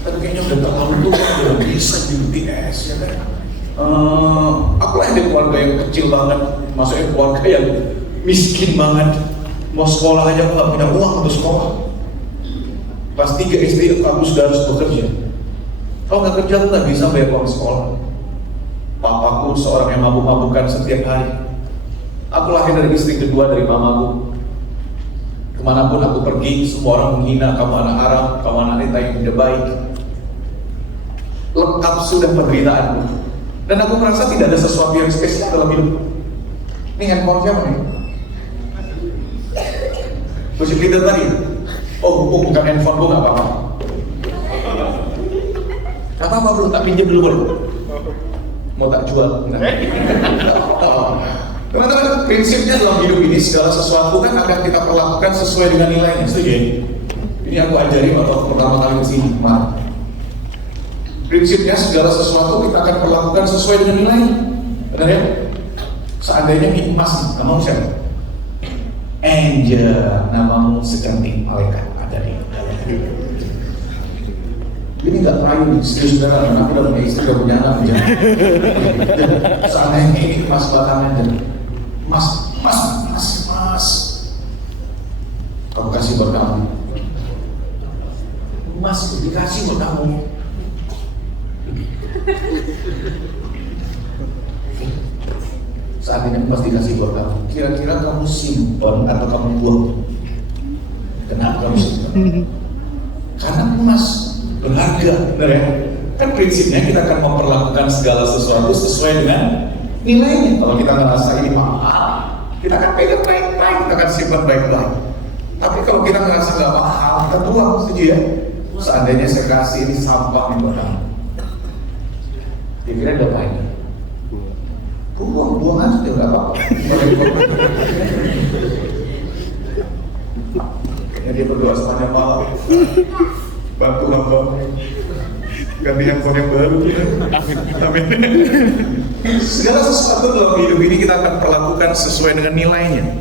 Tapi kayaknya udah terlalu tua, udah bisa di BTS ya kan. Aku lahir dari keluarga yang kecil banget, maksudnya keluarga yang miskin banget. Mau sekolah aja aku nggak punya uang untuk sekolah. Kelas 3 SD aku sudah harus bekerja. Kalau nggak kerja aku nggak bisa bayar uang sekolah. Papaku seorang yang mabuk-mabukan setiap hari. Aku lahir dari istri kedua dari mamaku. Kemanapun aku pergi, semua orang menghina, kamu anak Arab, kamu anak wanita yang tidak baik. Lengkap sudah penderitaanku. Dan aku merasa tidak ada sesuatu yang spesial dalam hidup. Ini handphone siapa nih? Musik leader tadi? Oh, bukan handphone gue, gak apa-apa. Gak apa-apa bro, tak pinjam dulu bro. Mau tak jual? Teman-teman, prinsipnya dalam hidup ini segala sesuatu kan akan kita perlakukan sesuai dengan nilainya. Setuju? Ini aku ajari waktu pertama kali kesini kemarin. Prinsipnya segala sesuatu kita akan perlakukan sesuai dengan nilainya. Benar ya? Seandainya ini emas, namamu siapa? Angel, namamu secantik malaikat ada di dalam hidup. Ini nggak rayu nih, serius beneran. Aku udah punya istri, udah punya anak. Seandainya ini emas belakangan dan Mas. Aku kasih buat kamu. Mas, dikasih buat kamu. Saat ini emas dikasih buat kamu. Kira-kira kamu simpan atau kamu buang? Kenapa kamu simpan? Karena emas berharga, benar ya? Kan prinsipnya kita akan memperlakukan segala sesuatu sesuai dengan nilainya. Kalau kita ngerasa ini mahal, kita akan pegang baik-baik, kita akan simpan baik-baik. Tapi kalau kita ngerasa nggak mahal, kita buang, setuju ya? Seandainya saya kasih ini sampah nih buat kamu, kira-kira ada apa ini? Buang aja, nggak apa-apa. Dan dia berdoa sepanjang malam. Bantu hamba. Ganti handphone yang baru. Amin. Segala sesuatu dalam hidup ini kita akan perlakukan sesuai dengan nilainya.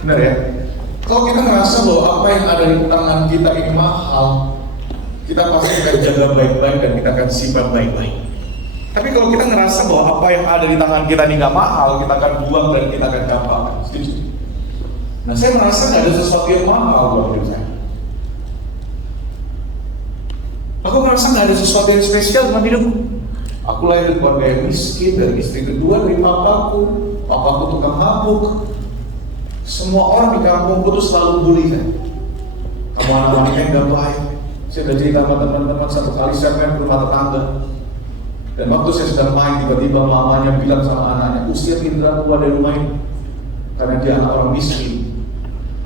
Benar ya? Kalau kita ngerasa bahwa apa yang ada di tangan kita ini mahal, kita pasti akan jaga baik-baik dan kita akan simpan baik-baik. Tapi kalau kita ngerasa bahwa apa yang ada di tangan kita ini nggak mahal, kita akan buang dan kita akan gampang. Setuju? Nah, saya merasa nggak ada sesuatu yang mahal dalam hidup saya. Aku merasa nggak ada sesuatu yang spesial dalam hidupku. Aku lahir di keluarga yang miskin, dan istri kedua dari papaku tukang mabuk. Semua orang di kampungku tuh selalu bully kan. Kamu anak wanita yang gak baik. Saya udah cerita sama teman-teman, satu kali saya main ke rumah tetangga. Dan waktu saya sedang main, tiba-tiba mamanya bilang sama anaknya, usir Indra keluar dari rumah ini. Karena dia anak orang miskin,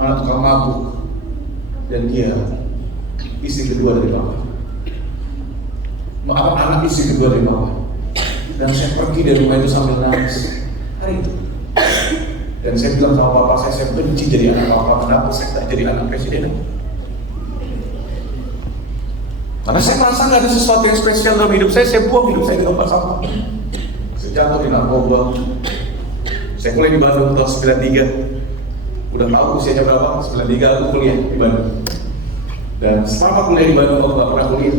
anak tukang mabuk. Dan dia istri kedua dari bapak. Anak istri kedua dari bapak. Dan saya pergi dari rumah itu sambil nangis. Hari itu. Dan saya bilang sama papa saya benci jadi anak papa. Kenapa saya tak jadi anak presiden? Karena saya merasa nggak ada sesuatu yang spesial dalam hidup saya buang hidup saya di tempat sampah. Saya jatuh di narkoba. Saya kuliah di Bandung tahun 93. Udah tahu usianya berapa? 93 aku kuliah di Bandung. Dan selama kuliah di Bandung aku nggak pernah kuliah.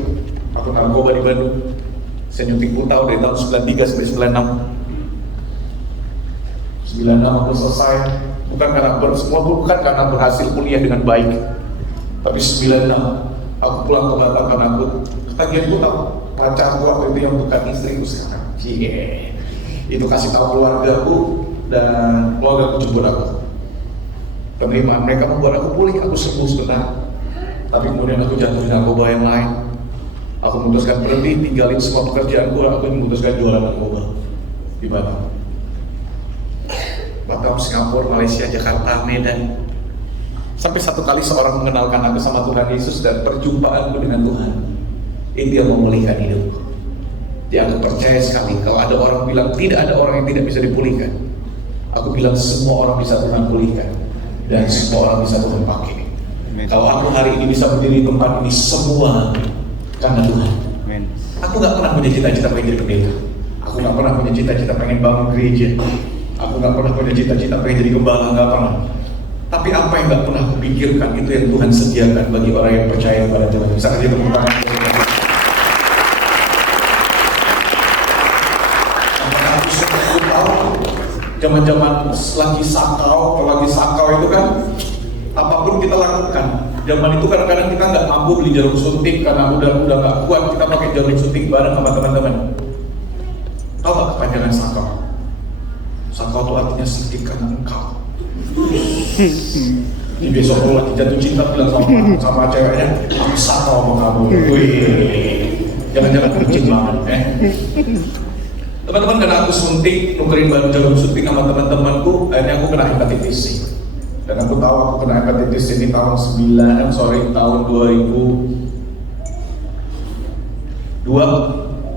Aku narkoba di Bandung. Saya nyuntik putau dari tahun 93 sampai 96. 96 aku selesai, bukan karena berhasil kuliah dengan baik, tapi 96 aku pulang ke Batam karena aku ketagihan putau. Pacarku waktu itu yang bukan istriku sekarang. Itu kasih tahu keluargaku dan keluargaku jemput aku. Penerimaan mereka membuat aku pulih, aku sembuh sebentar. Tapi kemudian aku jatuh di narkoba yang lain. Aku memutuskan berhenti, tinggalin semua pekerjaanku, aku memutuskan jualan narkoba di Batam. Batam, Singapura, Malaysia, Jakarta, Medan. Sampai satu kali seorang mengenalkan aku sama Tuhan Yesus dan perjumpaanku dengan Tuhan itu yang memulihkan hidupku. Jadi aku percaya sekali kalau ada orang bilang tidak ada orang yang tidak bisa dipulihkan. Aku bilang semua orang bisa Tuhan pulihkan dan semua orang bisa Tuhan pakai. Kalau aku hari ini bisa berdiri di tempat ini semua karena Tuhan. Aku gak pernah punya cita-cita pengen jadi pendeta. Aku gak pernah punya cita-cita pengen bangun gereja. Aku gak pernah punya cita-cita pengen jadi gembala, gak pernah. Tapi apa yang gak pernah aku pikirkan itu yang Tuhan sediakan bagi orang yang percaya pada Tuhan. Bisa kasih tepuk tangan. Apakah aku sudah tahu zaman-zaman lagi sakau itu kan apapun kita lakukan. Zaman itu kadang-kadang kita nggak mampu beli jarum suntik karena udah nggak kuat, kita pakai jarum suntik bareng sama teman-teman. Tahu nggak kepanjangan sakau? Sakau itu artinya suntikan engkau. Di besok kalau lagi jatuh cinta bilang sama ceweknya, aku sakau sama kamu. Wih, jangan-jangan kucing banget, Teman-teman, karena aku suntik, nukerin baru jarum suntik sama teman-temanku, akhirnya aku kena hepatitis C. Dan aku tahu aku kena hepatitis ini tahun 2002.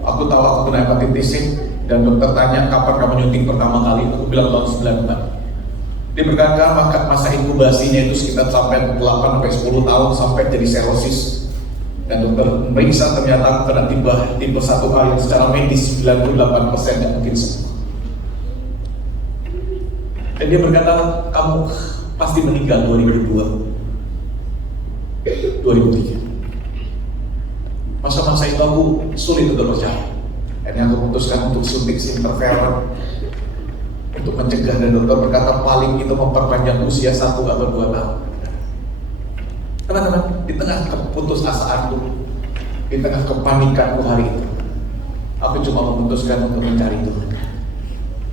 Aku tahu aku kena hepatitis C dan dokter tanya kapan kamu nyuntik pertama kali. Aku bilang tahun 94. Dia berkata masa inkubasinya itu sekitar sampai 8-10 tahun sampai jadi serosis. Dan dokter meriksa ternyata aku kena tipe 1A yang secara medis 98% yang mungkin sembuh. Dan dia berkata kamu pasti meninggal 2003. Masa-masa itu aku sulit untuk percaya. Akhirnya aku memutuskan untuk suntik interferon untuk mencegah, dan dokter berkata paling itu memperpanjang usia 1 atau 2 tahun. Teman-teman, di tengah keputusasaanku, di tengah kepanikanku hari itu, aku cuma memutuskan untuk mencari Tuhan.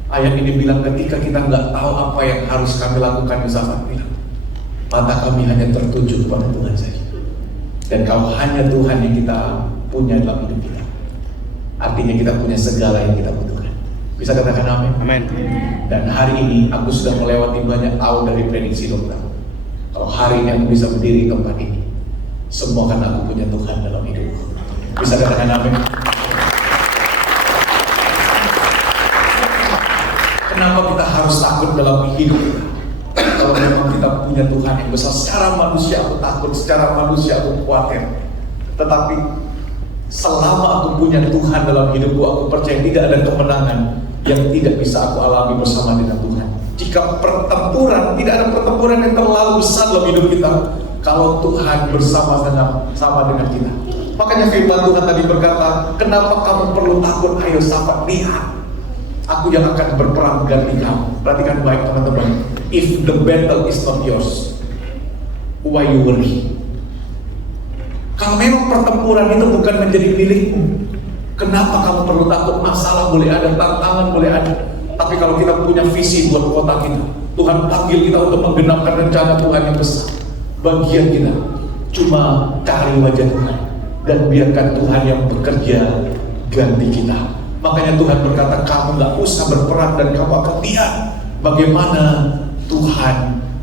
Ayat ini bilang ketika kita nggak tahu apa yang harus kami lakukan, Yosafat bilang, mata kami hanya tertuju kepada Tuhan saja. Dan kalau hanya Tuhan yang kita punya dalam hidup kita, artinya kita punya segala yang kita butuhkan. Bisa katakan amin? Amin. Dan hari ini aku sudah melewati banyak tahun dari prediksi dokter. Kalau hari ini aku bisa berdiri di tempat ini, semua karena aku punya Tuhan dalam hidupku. Bisa katakan amin? Kenapa kita harus takut dalam hidup kita? kalau memang kita punya Tuhan yang besar. Secara manusia aku takut, secara manusia aku khawatir. Tetapi selama aku punya Tuhan dalam hidupku, aku percaya tidak ada kemenangan yang tidak bisa aku alami bersama dengan Tuhan. Jika pertempuran, tidak ada pertempuran yang terlalu besar dalam hidup kita kalau Tuhan bersama dengan kita. Makanya firman Tuhan tadi berkata, kenapa kamu perlu takut? Ayo sahabat, lihat, aku yang akan berperang ganti kamu. Perhatikan baik teman-teman. If the battle is not yours, why you worry? Kalau memang pertempuran itu bukan menjadi milikmu, kenapa kamu perlu takut? Masalah boleh ada, tantangan boleh ada. Tapi kalau kita punya visi buat kota kita, Tuhan panggil kita untuk menggenapkan rencana Tuhan yang besar. Bagian kita cuma cari wajah Tuhan dan biarkan Tuhan yang bekerja ganti kita. Makanya Tuhan berkata, kamu gak usah berperang dan kamu akan lihat bagaimana Tuhan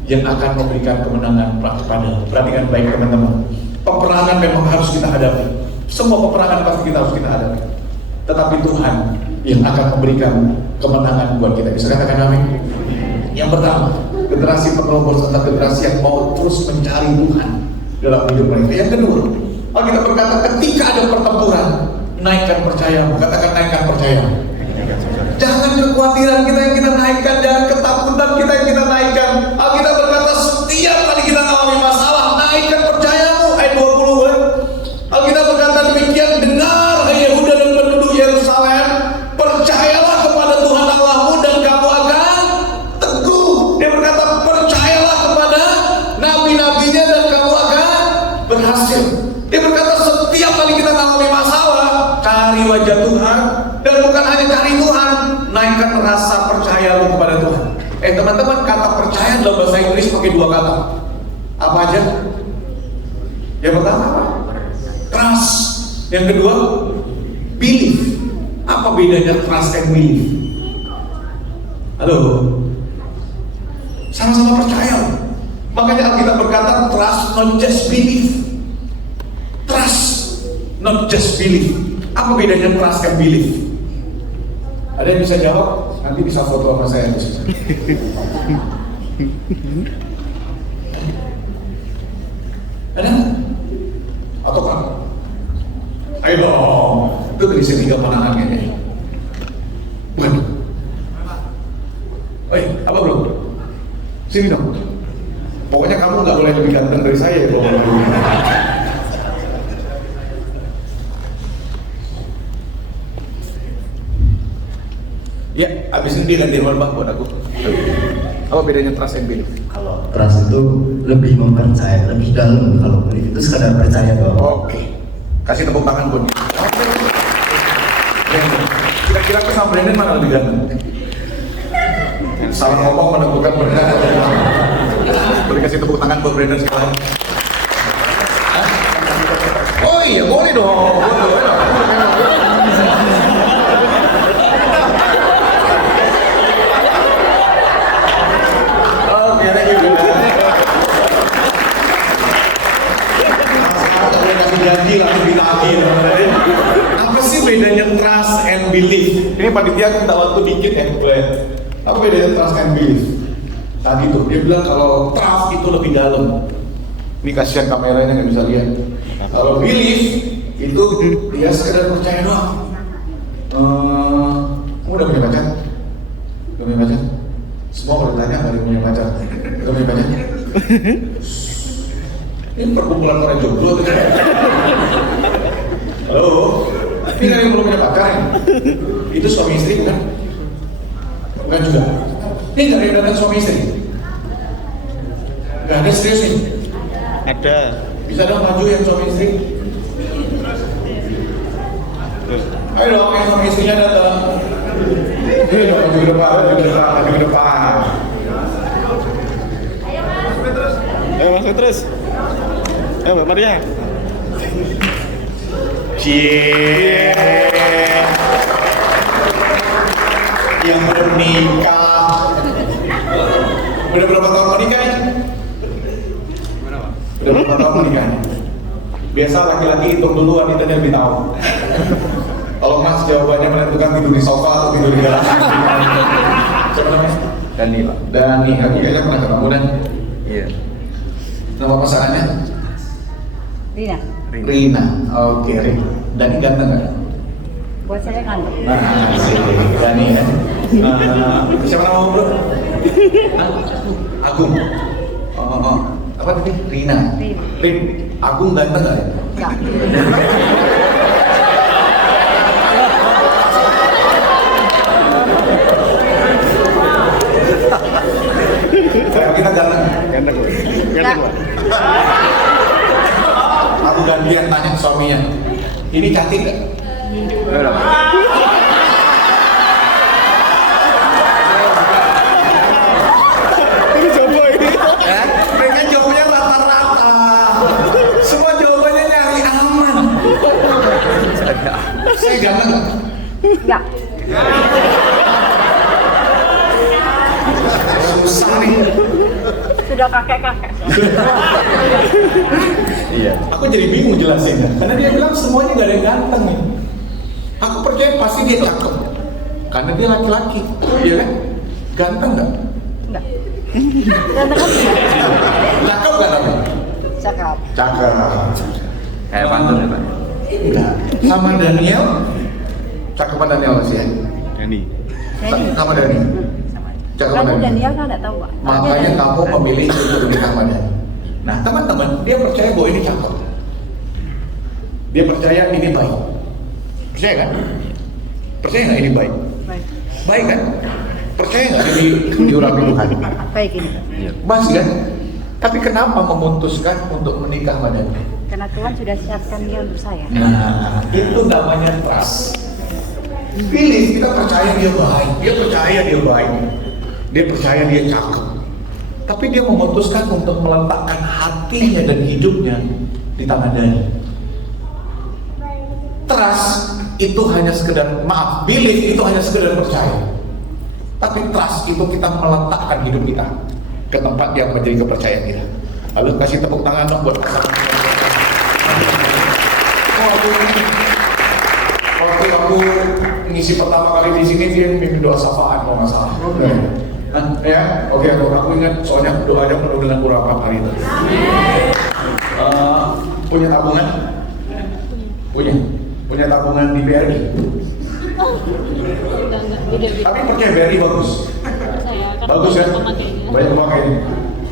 yang akan memberikan kemenangan padamu. Perhatikan baik teman-teman. Peperangan memang harus kita hadapi. Semua peperangan pasti kita harus kita hadapi. Tetapi Tuhan yang akan memberikan kemenangan buat kita. Bisa katakan amin? Yang pertama, generasi penerobos adalah generasi yang mau terus mencari Tuhan dalam hidup mereka. Yang kedua, kita berkata ketika ada pertempuran, naikkan percayamu. Katakan naikkan percayamu. Jangan kekhawatiran kita yang kita naikkan, jangan ketakutan kita yang kita naikkan. Alkitab berkata setiap kali kita mengalami masalah, naikkan percayamu. Ayat 20. Alkitab berkata demikian, dengar hai Yehuda dan penduduk Yerusalem, percayalah kepada Tuhan Allahmu dan kamu akan teguh. Dia berkata percayalah kepada nabi-nabinya dan kamu akan berhasil. Dia berkata setiap kali kita mengalami masalah, cari wajah Tuhan, dan bukan hanya cari Tuhan, naikkan rasa percaya lu kepada Tuhan. Teman-teman, kata percaya dalam bahasa Inggris pakai dua kata. Apa aja? Yang pertama apa? Trust. Yang kedua, believe. Apa bedanya trust and believe? Halo? Sama-sama percaya. Makanya Alkitab berkata trust, not just believe. Trust, not just believe. Apa bedanya trust and believe? Ada yang bisa jawab? Nanti bisa foto sama saya. Ada? Atau kan? Ayo dong. Itu dari setiga pandangan kayaknya. Bukan? Oi, apa bro? Sini dong. Pokoknya kamu nggak boleh lebih ganteng dari saya ya bro. Ya, abis ini dia ganti norma buat aku. Apa bedanya trust and belief? Kalau trust itu lebih mempercaya, lebih dalam. Kalau belief itu sekadar percaya doang. Oke. Kasih tepuk tangan buat dia. Kira-kira aku sama Brandon mana lebih ganteng? Salah ngomong menentukan berkat atau tidak. Boleh kasih tepuk tangan buat Brandon sekarang. Oh iya, boleh dong. Janji langsung ditagih. Apa sih bedanya trust and belief? Ini panitia minta waktu dikit ya, boleh. Apa bedanya trust and belief? Tadi tuh dia bilang kalau trust itu lebih dalam. Ini kasihan kameranya nggak bisa lihat. Kalau belief itu dia sekedar percaya doang. Kamu udah punya pacar? Udah punya pacar? Semua kalau ditanya nggak ada yang punya pacar. Udah punya pacar? Ini perkumpulan orang jomblo tuh kan? Halo? Ini kan yang belum punya pacar ya? Itu suami istri bukan? Bukan juga? Ini gak ada yang datang suami istri? Gak ada serius nih? Ada. Bisa dong maju yang suami istri? Ayo dong yang suami istrinya datang. Ayo dong maju ke depan, maju ke depan, maju ke depan. Ayo masuk terus. Ayo Mbak Maria. Cie. Yang belum nikah. Udah berapa tahun menikah nih? Udah berapa tahun menikah? Biasa laki-laki hitung dulu, wanitanya lebih tahu. Kalau mas jawabannya menentukan tidur di sofa atau tidur di dalam. Siapa namanya? Dani Pak. Dani, aku kayaknya pernah ketemu Dan. Iya. Nama pasangannya? Rina, Rina. Oke, Rina. Dani ganteng nggak? buat saya kan. Nah, si Dani ya. Siapa nama bro? Hah? Agung. Oh. Apa tadi? Rina. Rin. Agung ganteng nggak ya? Enggak. Kita ganteng. Ganteng Pak. Ganteng Pak. Aku gantian tanya suaminya. Ini cantik nggak? Berapa? Ini coba ini. Mereka jawabnya rata-rata. Semua jawabannya nyari aman. Saya ganteng nggak? Enggak. Susah nih. Sudah kakek-kakek. Iya. Aku jadi bingung jelasinnya. Karena dia bilang semuanya gak ada yang ganteng nih. Aku percaya pasti dia cakep. Karena dia laki-laki. Iya kan? Ganteng nggak? Enggak. Ganteng kan enggak? Cakep nggak tapi? Cakep. Cakep. Kayak pantun ya Pak. Enggak. Sama Daniel. Cakepan Daniel sih ya. Dani. Jadi, Sama Dani. Cakepan kamu dan Dani. dia kan enggak tahu, Pak. Makanya kamu memilih untuk menikah sama Dani. Nah teman-teman, dia percaya bahwa ini cakep. Dia percaya ini baik. Percaya kan? Percaya nggak ini baik? Baik. Baik kan? Percaya nggak ini diurapi Tuhan? Baik ini. Iya. Masih kan? Tapi kenapa memutuskan untuk menikah sama Dani? Karena Tuhan sudah siapkan dia untuk saya. Nah, itu namanya trust. Pilih, kita percaya dia baik, dia percaya dia baik, dia percaya dia cakep. Tapi dia memutuskan untuk meletakkan hatinya dan hidupnya di tangan Dani. Trust itu hanya sekedar, maaf, belief itu hanya sekedar percaya. Tapi trust itu kita meletakkan hidup kita ke tempat yang menjadi kepercayaan kita. Lalu kasih tepuk tangan dong buat pasangan. Waktu aku ngisi pertama kali di sini dia mimpin doa syafaat kalau nggak salah. Ya, oke, aku ingat soalnya doanya penuh dengan urapan hari itu. Punya tabungan? Punya tabungan di BRI. Tapi percaya BRI bagus. Bagus ya? Banyak pemakainya.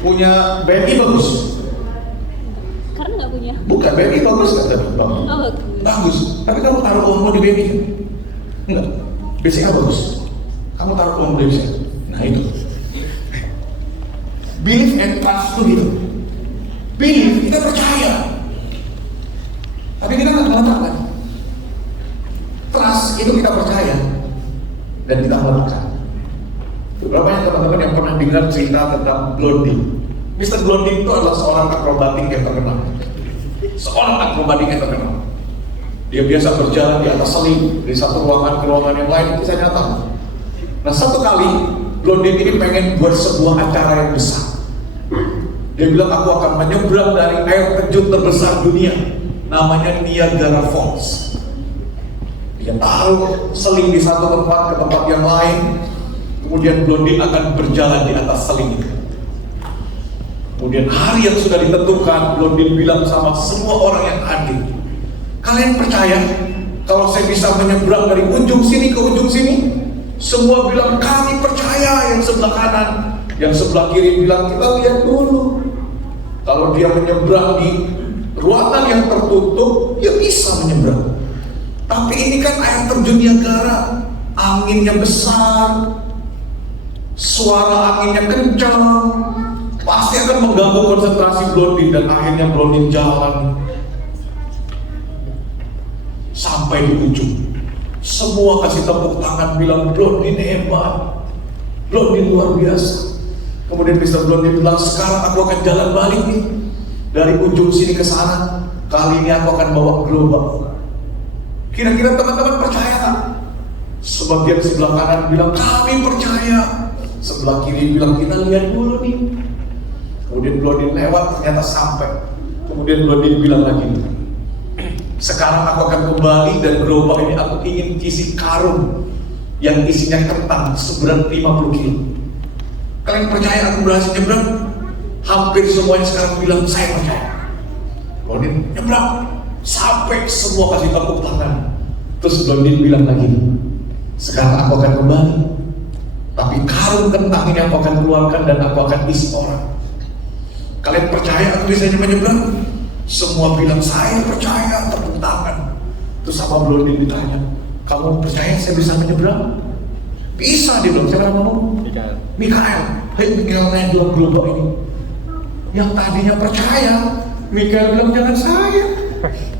Punya BNI bagus. Karena nggak punya. Bukan, BNI bagus kan tadi? Oh, bagus. Bagus. Tapi kamu taruh uangmu di BNI? Enggak. BCA bagus. Kamu taruh uang di BCA. Nah itu. Belief and trust itu gitu. Belief, kita percaya. Tapi kita nggak meletakkan. Trust itu kita percaya. Dan kita meletakkan. Beberapa yang teman-teman yang pernah dengar cerita tentang Blondin. Mr. Blondin itu adalah seorang akrobatik yang terkenal. Seorang akrobatik yang terkenal. Dia biasa berjalan di atas seling dari satu ruangan ke ruangan yang lain, itu saya nyata. Nah satu kali Blondin ini pengen buat sebuah acara yang besar. Dia bilang aku akan menyeberang dari air terjun terbesar dunia, namanya Niagara Falls. Dia taruh seling di satu tempat ke tempat yang lain, kemudian Blondin akan berjalan di atas seling itu. Kemudian hari yang sudah ditentukan, Blondin bilang sama semua orang yang hadir, kalian percaya kalau saya bisa menyeberang dari ujung sini ke ujung sini? Semua bilang kami percaya. Yang sebelah kanan, yang sebelah kiri bilang kita lihat dulu. Kalau dia menyeberang di ruangan yang tertutup, dia bisa menyeberang. Tapi ini kan air terjun Niagara, anginnya besar, suara anginnya kencang, pasti akan mengganggu konsentrasi Blondin dan akhirnya Blondin jalan sampai di ujung. Semua kasih tepuk tangan bilang Blondin hebat, Blondin luar biasa. Kemudian Mr. Blondin bilang sekarang aku akan jalan balik nih dari ujung sini ke sana. Kali ini aku akan bawa gerobak. Kira-kira teman-teman percaya tak? Sebagian sebelah kanan bilang kami percaya, sebelah kiri bilang kita lihat dulu nih. Kemudian Blondin lewat, ternyata sampai. Kemudian Blondin bilang lagi, sekarang aku akan kembali dan gerobak ini aku ingin isi karung yang isinya kentang seberat 50 kilo. Kalian percaya aku berhasil nyebrang? Hampir semuanya sekarang bilang saya percaya. Blondin nyebrang, sampai semua kasih tepuk tangan. Terus Blondin bilang lagi, sekarang aku akan kembali, tapi karung kentang ini aku akan keluarkan dan aku akan isi orang. Kalian percaya aku bisa menyeberang? Semua bilang saya percaya, tepuk tangan. Terus sama Blondin ditanya, kamu percaya saya bisa menyeberang? Bisa, dia bilang. Siapa yang ngomong? Mikael. Hei, Mikael naik dalam gelombang ini. Yang tadinya percaya, Mikael bilang jangan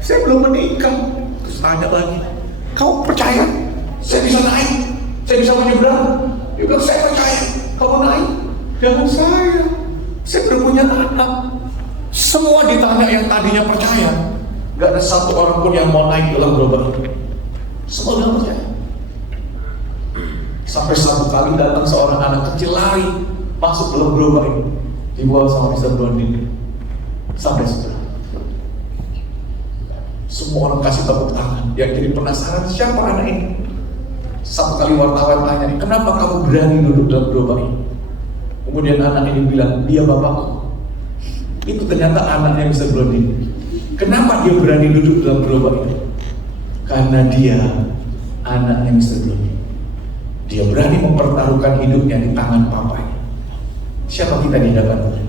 saya belum menikah. Terus tanya lagi, kamu percaya saya bisa naik, saya bisa menyeberang? Dia bilang saya percaya, kamu naik, jangan saya belum punya anak. Semua ditanya yang tadinya percaya, gak ada satu orang pun yang mau naik dalam gelombang itu. Semua bilang percaya. Sampai satu kali datang seorang anak kecil lari masuk dalam gelombang ini, dibawa sama Mr. Blondin sampai sebelah. Semua orang kasih tepuk tangan. Yang jadi penasaran siapa anak ini. Satu kali wartawan tanya, kenapa kamu berani duduk dalam gelombang ini? Kemudian anak ini bilang, dia bapakku. Itu ternyata anaknya Mr. Blondin. Kenapa dia berani duduk dalam gelombang ini? Karena dia anaknya Mr. Blondin. Dia berani mempertaruhkan hidupnya di tangan papanya. Siapa kita di hadapan Tuhan?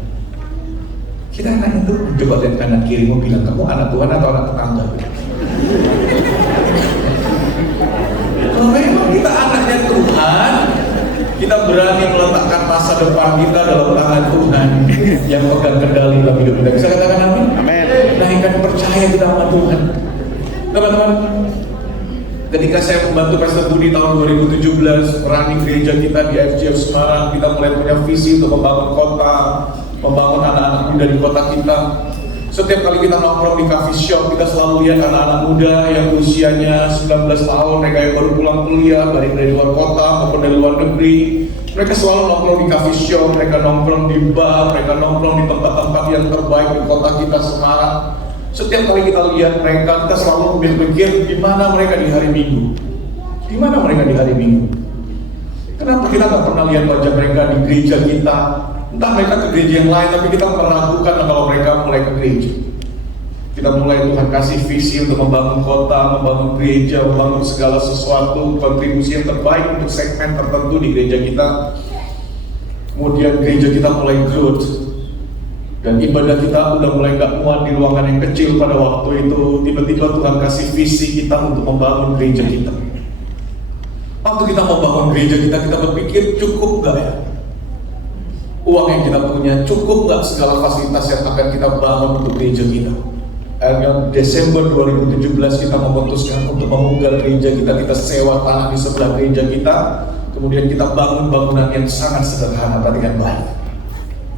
Kita anak itu, coba lihat kanan kirimu, bilang kamu anak Tuhan atau anak tetangga? Kalau memang kita anaknya Tuhan, kita berani meletakkan masa depan kita dalam tangan Tuhan yang pegang kendali dalam hidup kita. Bisa katakan amin? Amin. Naikkan percaya kita sama Tuhan. Teman-teman, ketika saya membantu Pastor Budi tahun 2017 merani gereja kita di FGF Semarang, kita mulai punya visi untuk membangun kota, membangun anak-anak muda di kota kita. Setiap kali kita nongkrong di coffee shop, kita selalu lihat anak-anak muda yang usianya 19 tahun, mereka yang baru pulang kuliah, baik dari luar kota maupun dari luar negeri. Mereka selalu nongkrong di coffee shop, mereka nongkrong di bar, mereka nongkrong di tempat-tempat yang terbaik di kota kita Semarang. Setiap kali kita lihat mereka, kita selalu berpikir di mana mereka di hari Minggu. Di mana mereka di hari Minggu? Kenapa kita nggak pernah lihat wajah mereka di gereja kita? Entah mereka ke gereja yang lain, tapi kita meragukan kalau mereka mulai ke gereja. Kita mulai Tuhan kasih visi untuk membangun kota, membangun gereja, membangun segala sesuatu, kontribusi yang terbaik untuk segmen tertentu di gereja kita. Kemudian gereja kita mulai growth. Dan ibadah kita udah mulai gak muat di ruangan yang kecil pada waktu itu. Tiba-tiba Tuhan kasih visi kita untuk membangun gereja kita. Waktu kita membangun gereja kita berpikir cukup gak ya? Uang yang kita punya cukup gak segala fasilitas yang akan kita bangun untuk gereja kita? Akhirnya Desember 2017 kita memutuskan untuk memunggal gereja kita sewa tanah di sebelah gereja kita. Kemudian kita bangun bangunan yang sangat sederhana, perhatikan baik.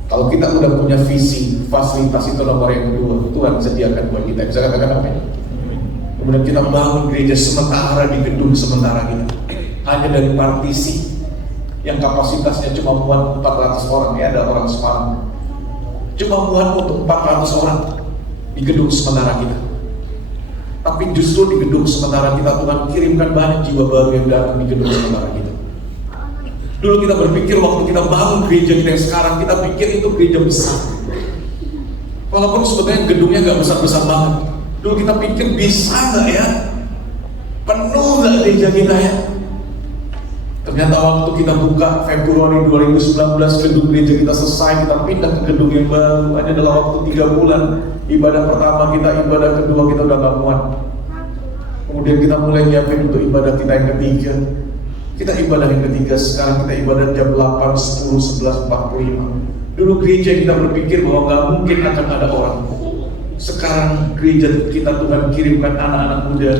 Kalau kita udah punya visi, fasilitas itu nomor yang kedua, Tuhan sediakan buat kita. Bisa katakan apa ya? Kemudian kita bangun gereja sementara di gedung sementara kita, hanya dari partisi yang kapasitasnya cuma muat 400 orang. Ya, ada orang Semarang cuma muat untuk 400 orang di gedung sementara kita. Tapi justru di gedung sementara kita Tuhan kirimkan banyak jiwa baru yang datang di gedung sementara kita. Dulu kita berpikir waktu kita bangun gereja kita yang sekarang, kita pikir itu gereja besar. Walaupun sebetulnya gedungnya gak besar-besar banget. Dulu kita pikir bisa gak ya? Penuh gak gereja kita ya? Ternyata waktu kita buka Februari 2019, gedung gereja kita selesai, kita pindah ke gedung yang baru. Hanya dalam waktu 3 bulan, ibadah pertama kita, ibadah kedua kita udah gak muat. Kemudian kita mulai nyiapin untuk ibadah kita yang ketiga. Kita ibadah yang ketiga, sekarang kita ibadah jam 8, 10, 11, 45. Dulu gereja kita berpikir bahwa gak mungkin akan ada orang. Sekarang gereja kita Tuhan kirimkan anak-anak muda,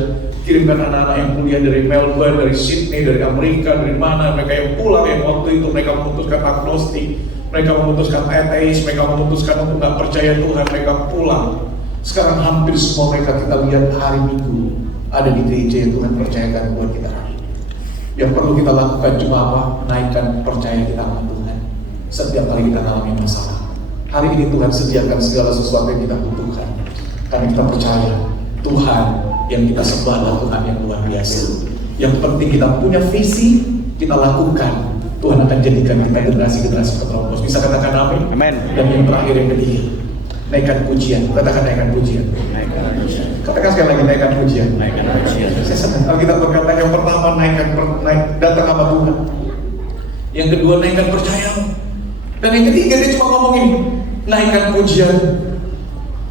kirimkan anak-anak yang kuliah dari Melbourne, dari Sydney, dari Amerika, dari mana. Mereka yang pulang yang waktu itu mereka memutuskan agnostik, mereka memutuskan ateis, mereka memutuskan untuk gak percaya Tuhan, mereka pulang. Sekarang hampir semua mereka kita lihat hari Minggu ada di gereja yang Tuhan percayakan buat kita. Yang perlu kita lakukan cuma apa? Naikkan percaya kita sama Tuhan. Setiap kali kita mengalami masalah, hari ini Tuhan sediakan segala sesuatu yang kita butuhkan. Karena kita percaya Tuhan yang kita sembah adalah Tuhan yang luar biasa. Yang penting kita punya visi, kita lakukan Tuhan akan jadikan kita generasi-generasi penerobos. Bisa katakan amin? Amin. Dan yang terakhir yang ketiga, naikkan pujian. Katakan naikkan pujian. Katakan sekali lagi, naikkan pujian. Saya senang Alkitab berkata yang pertama naik datang sama Tuhan. Yang kedua naikkan percayamu. Dan yang ketiga dia cuma ngomongin naikkan pujian.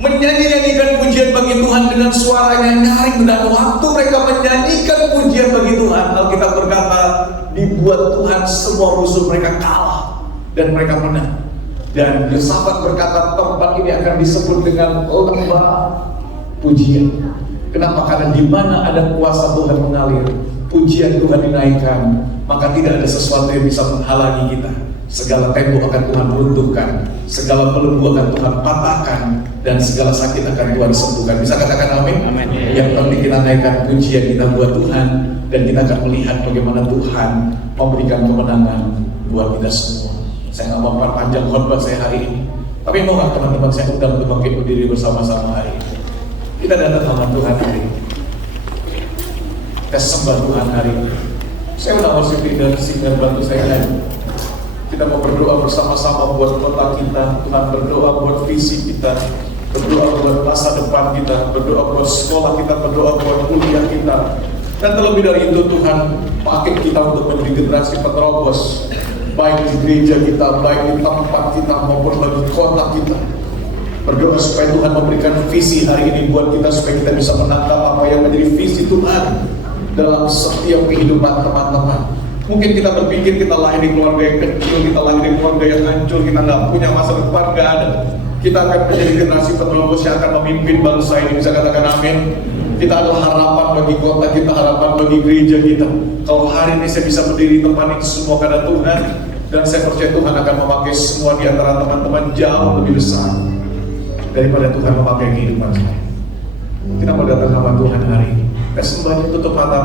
Menyanyikan pujian bagi Tuhan dengan suaranya nyaring, dan waktu mereka menyanyikan pujian bagi Tuhan, Alkitab berkata dibuat Tuhan semua musuh mereka kalah dan mereka menang. Dan Yosafat berkata tempat ini akan disebut dengan lembah pujian. Kenapa? Karena di mana ada kuasa Tuhan mengalir, pujian Tuhan dinaikkan, maka tidak ada sesuatu yang bisa menghalangi kita. Segala tembok akan Tuhan runtuhkan, segala belenggu akan Tuhan patahkan, dan segala sakit akan Tuhan sembuhkan. Bisa katakan amin? Amin. Yang penting kita naikkan pujian kita buat Tuhan, dan kita akan melihat bagaimana Tuhan memberikan kemenangan buat kita semua. Saya nggak mau panjang khotbah saya hari ini, tapi mau nggak teman-teman saya undang untuk bangkit berdiri bersama-sama hari ini. Kita datang sama Tuhan hari ini, kita sembah Tuhan hari ini. Saya udah worship leader, singer bantu saya nyanyi. Kita mau berdoa bersama-sama buat kota kita. Tuhan berdoa buat visi kita, berdoa buat masa depan kita, berdoa buat sekolah kita, berdoa buat kuliah kita. Dan terlebih dari itu Tuhan pakai kita untuk menjadi generasi penerobos, baik di gereja kita, baik di tempat kita maupun bagi kota kita. Berdoa supaya Tuhan memberikan visi hari ini buat kita, supaya kita bisa menangkap apa yang menjadi visi Tuhan dalam setiap kehidupan teman-teman. Mungkin kita berpikir kita lahir di keluarga yang kecil, kita lahir di keluarga yang hancur, kita nggak punya masa depan, nggak ada. Kita akan menjadi generasi penerobos yang akan memimpin bangsa ini. Bisa katakan amin? Kita adalah harapan bagi kota kita, harapan bagi gereja kita. Kalau hari ini saya bisa berdiri di tempat ini semua karena Tuhan, dan saya percaya Tuhan akan memakai semua di antara teman-teman jauh lebih besar daripada Tuhan memakai kehidupan saya. Kita mau datang sama Tuhan hari ini. Kita sembahnya tutup mata.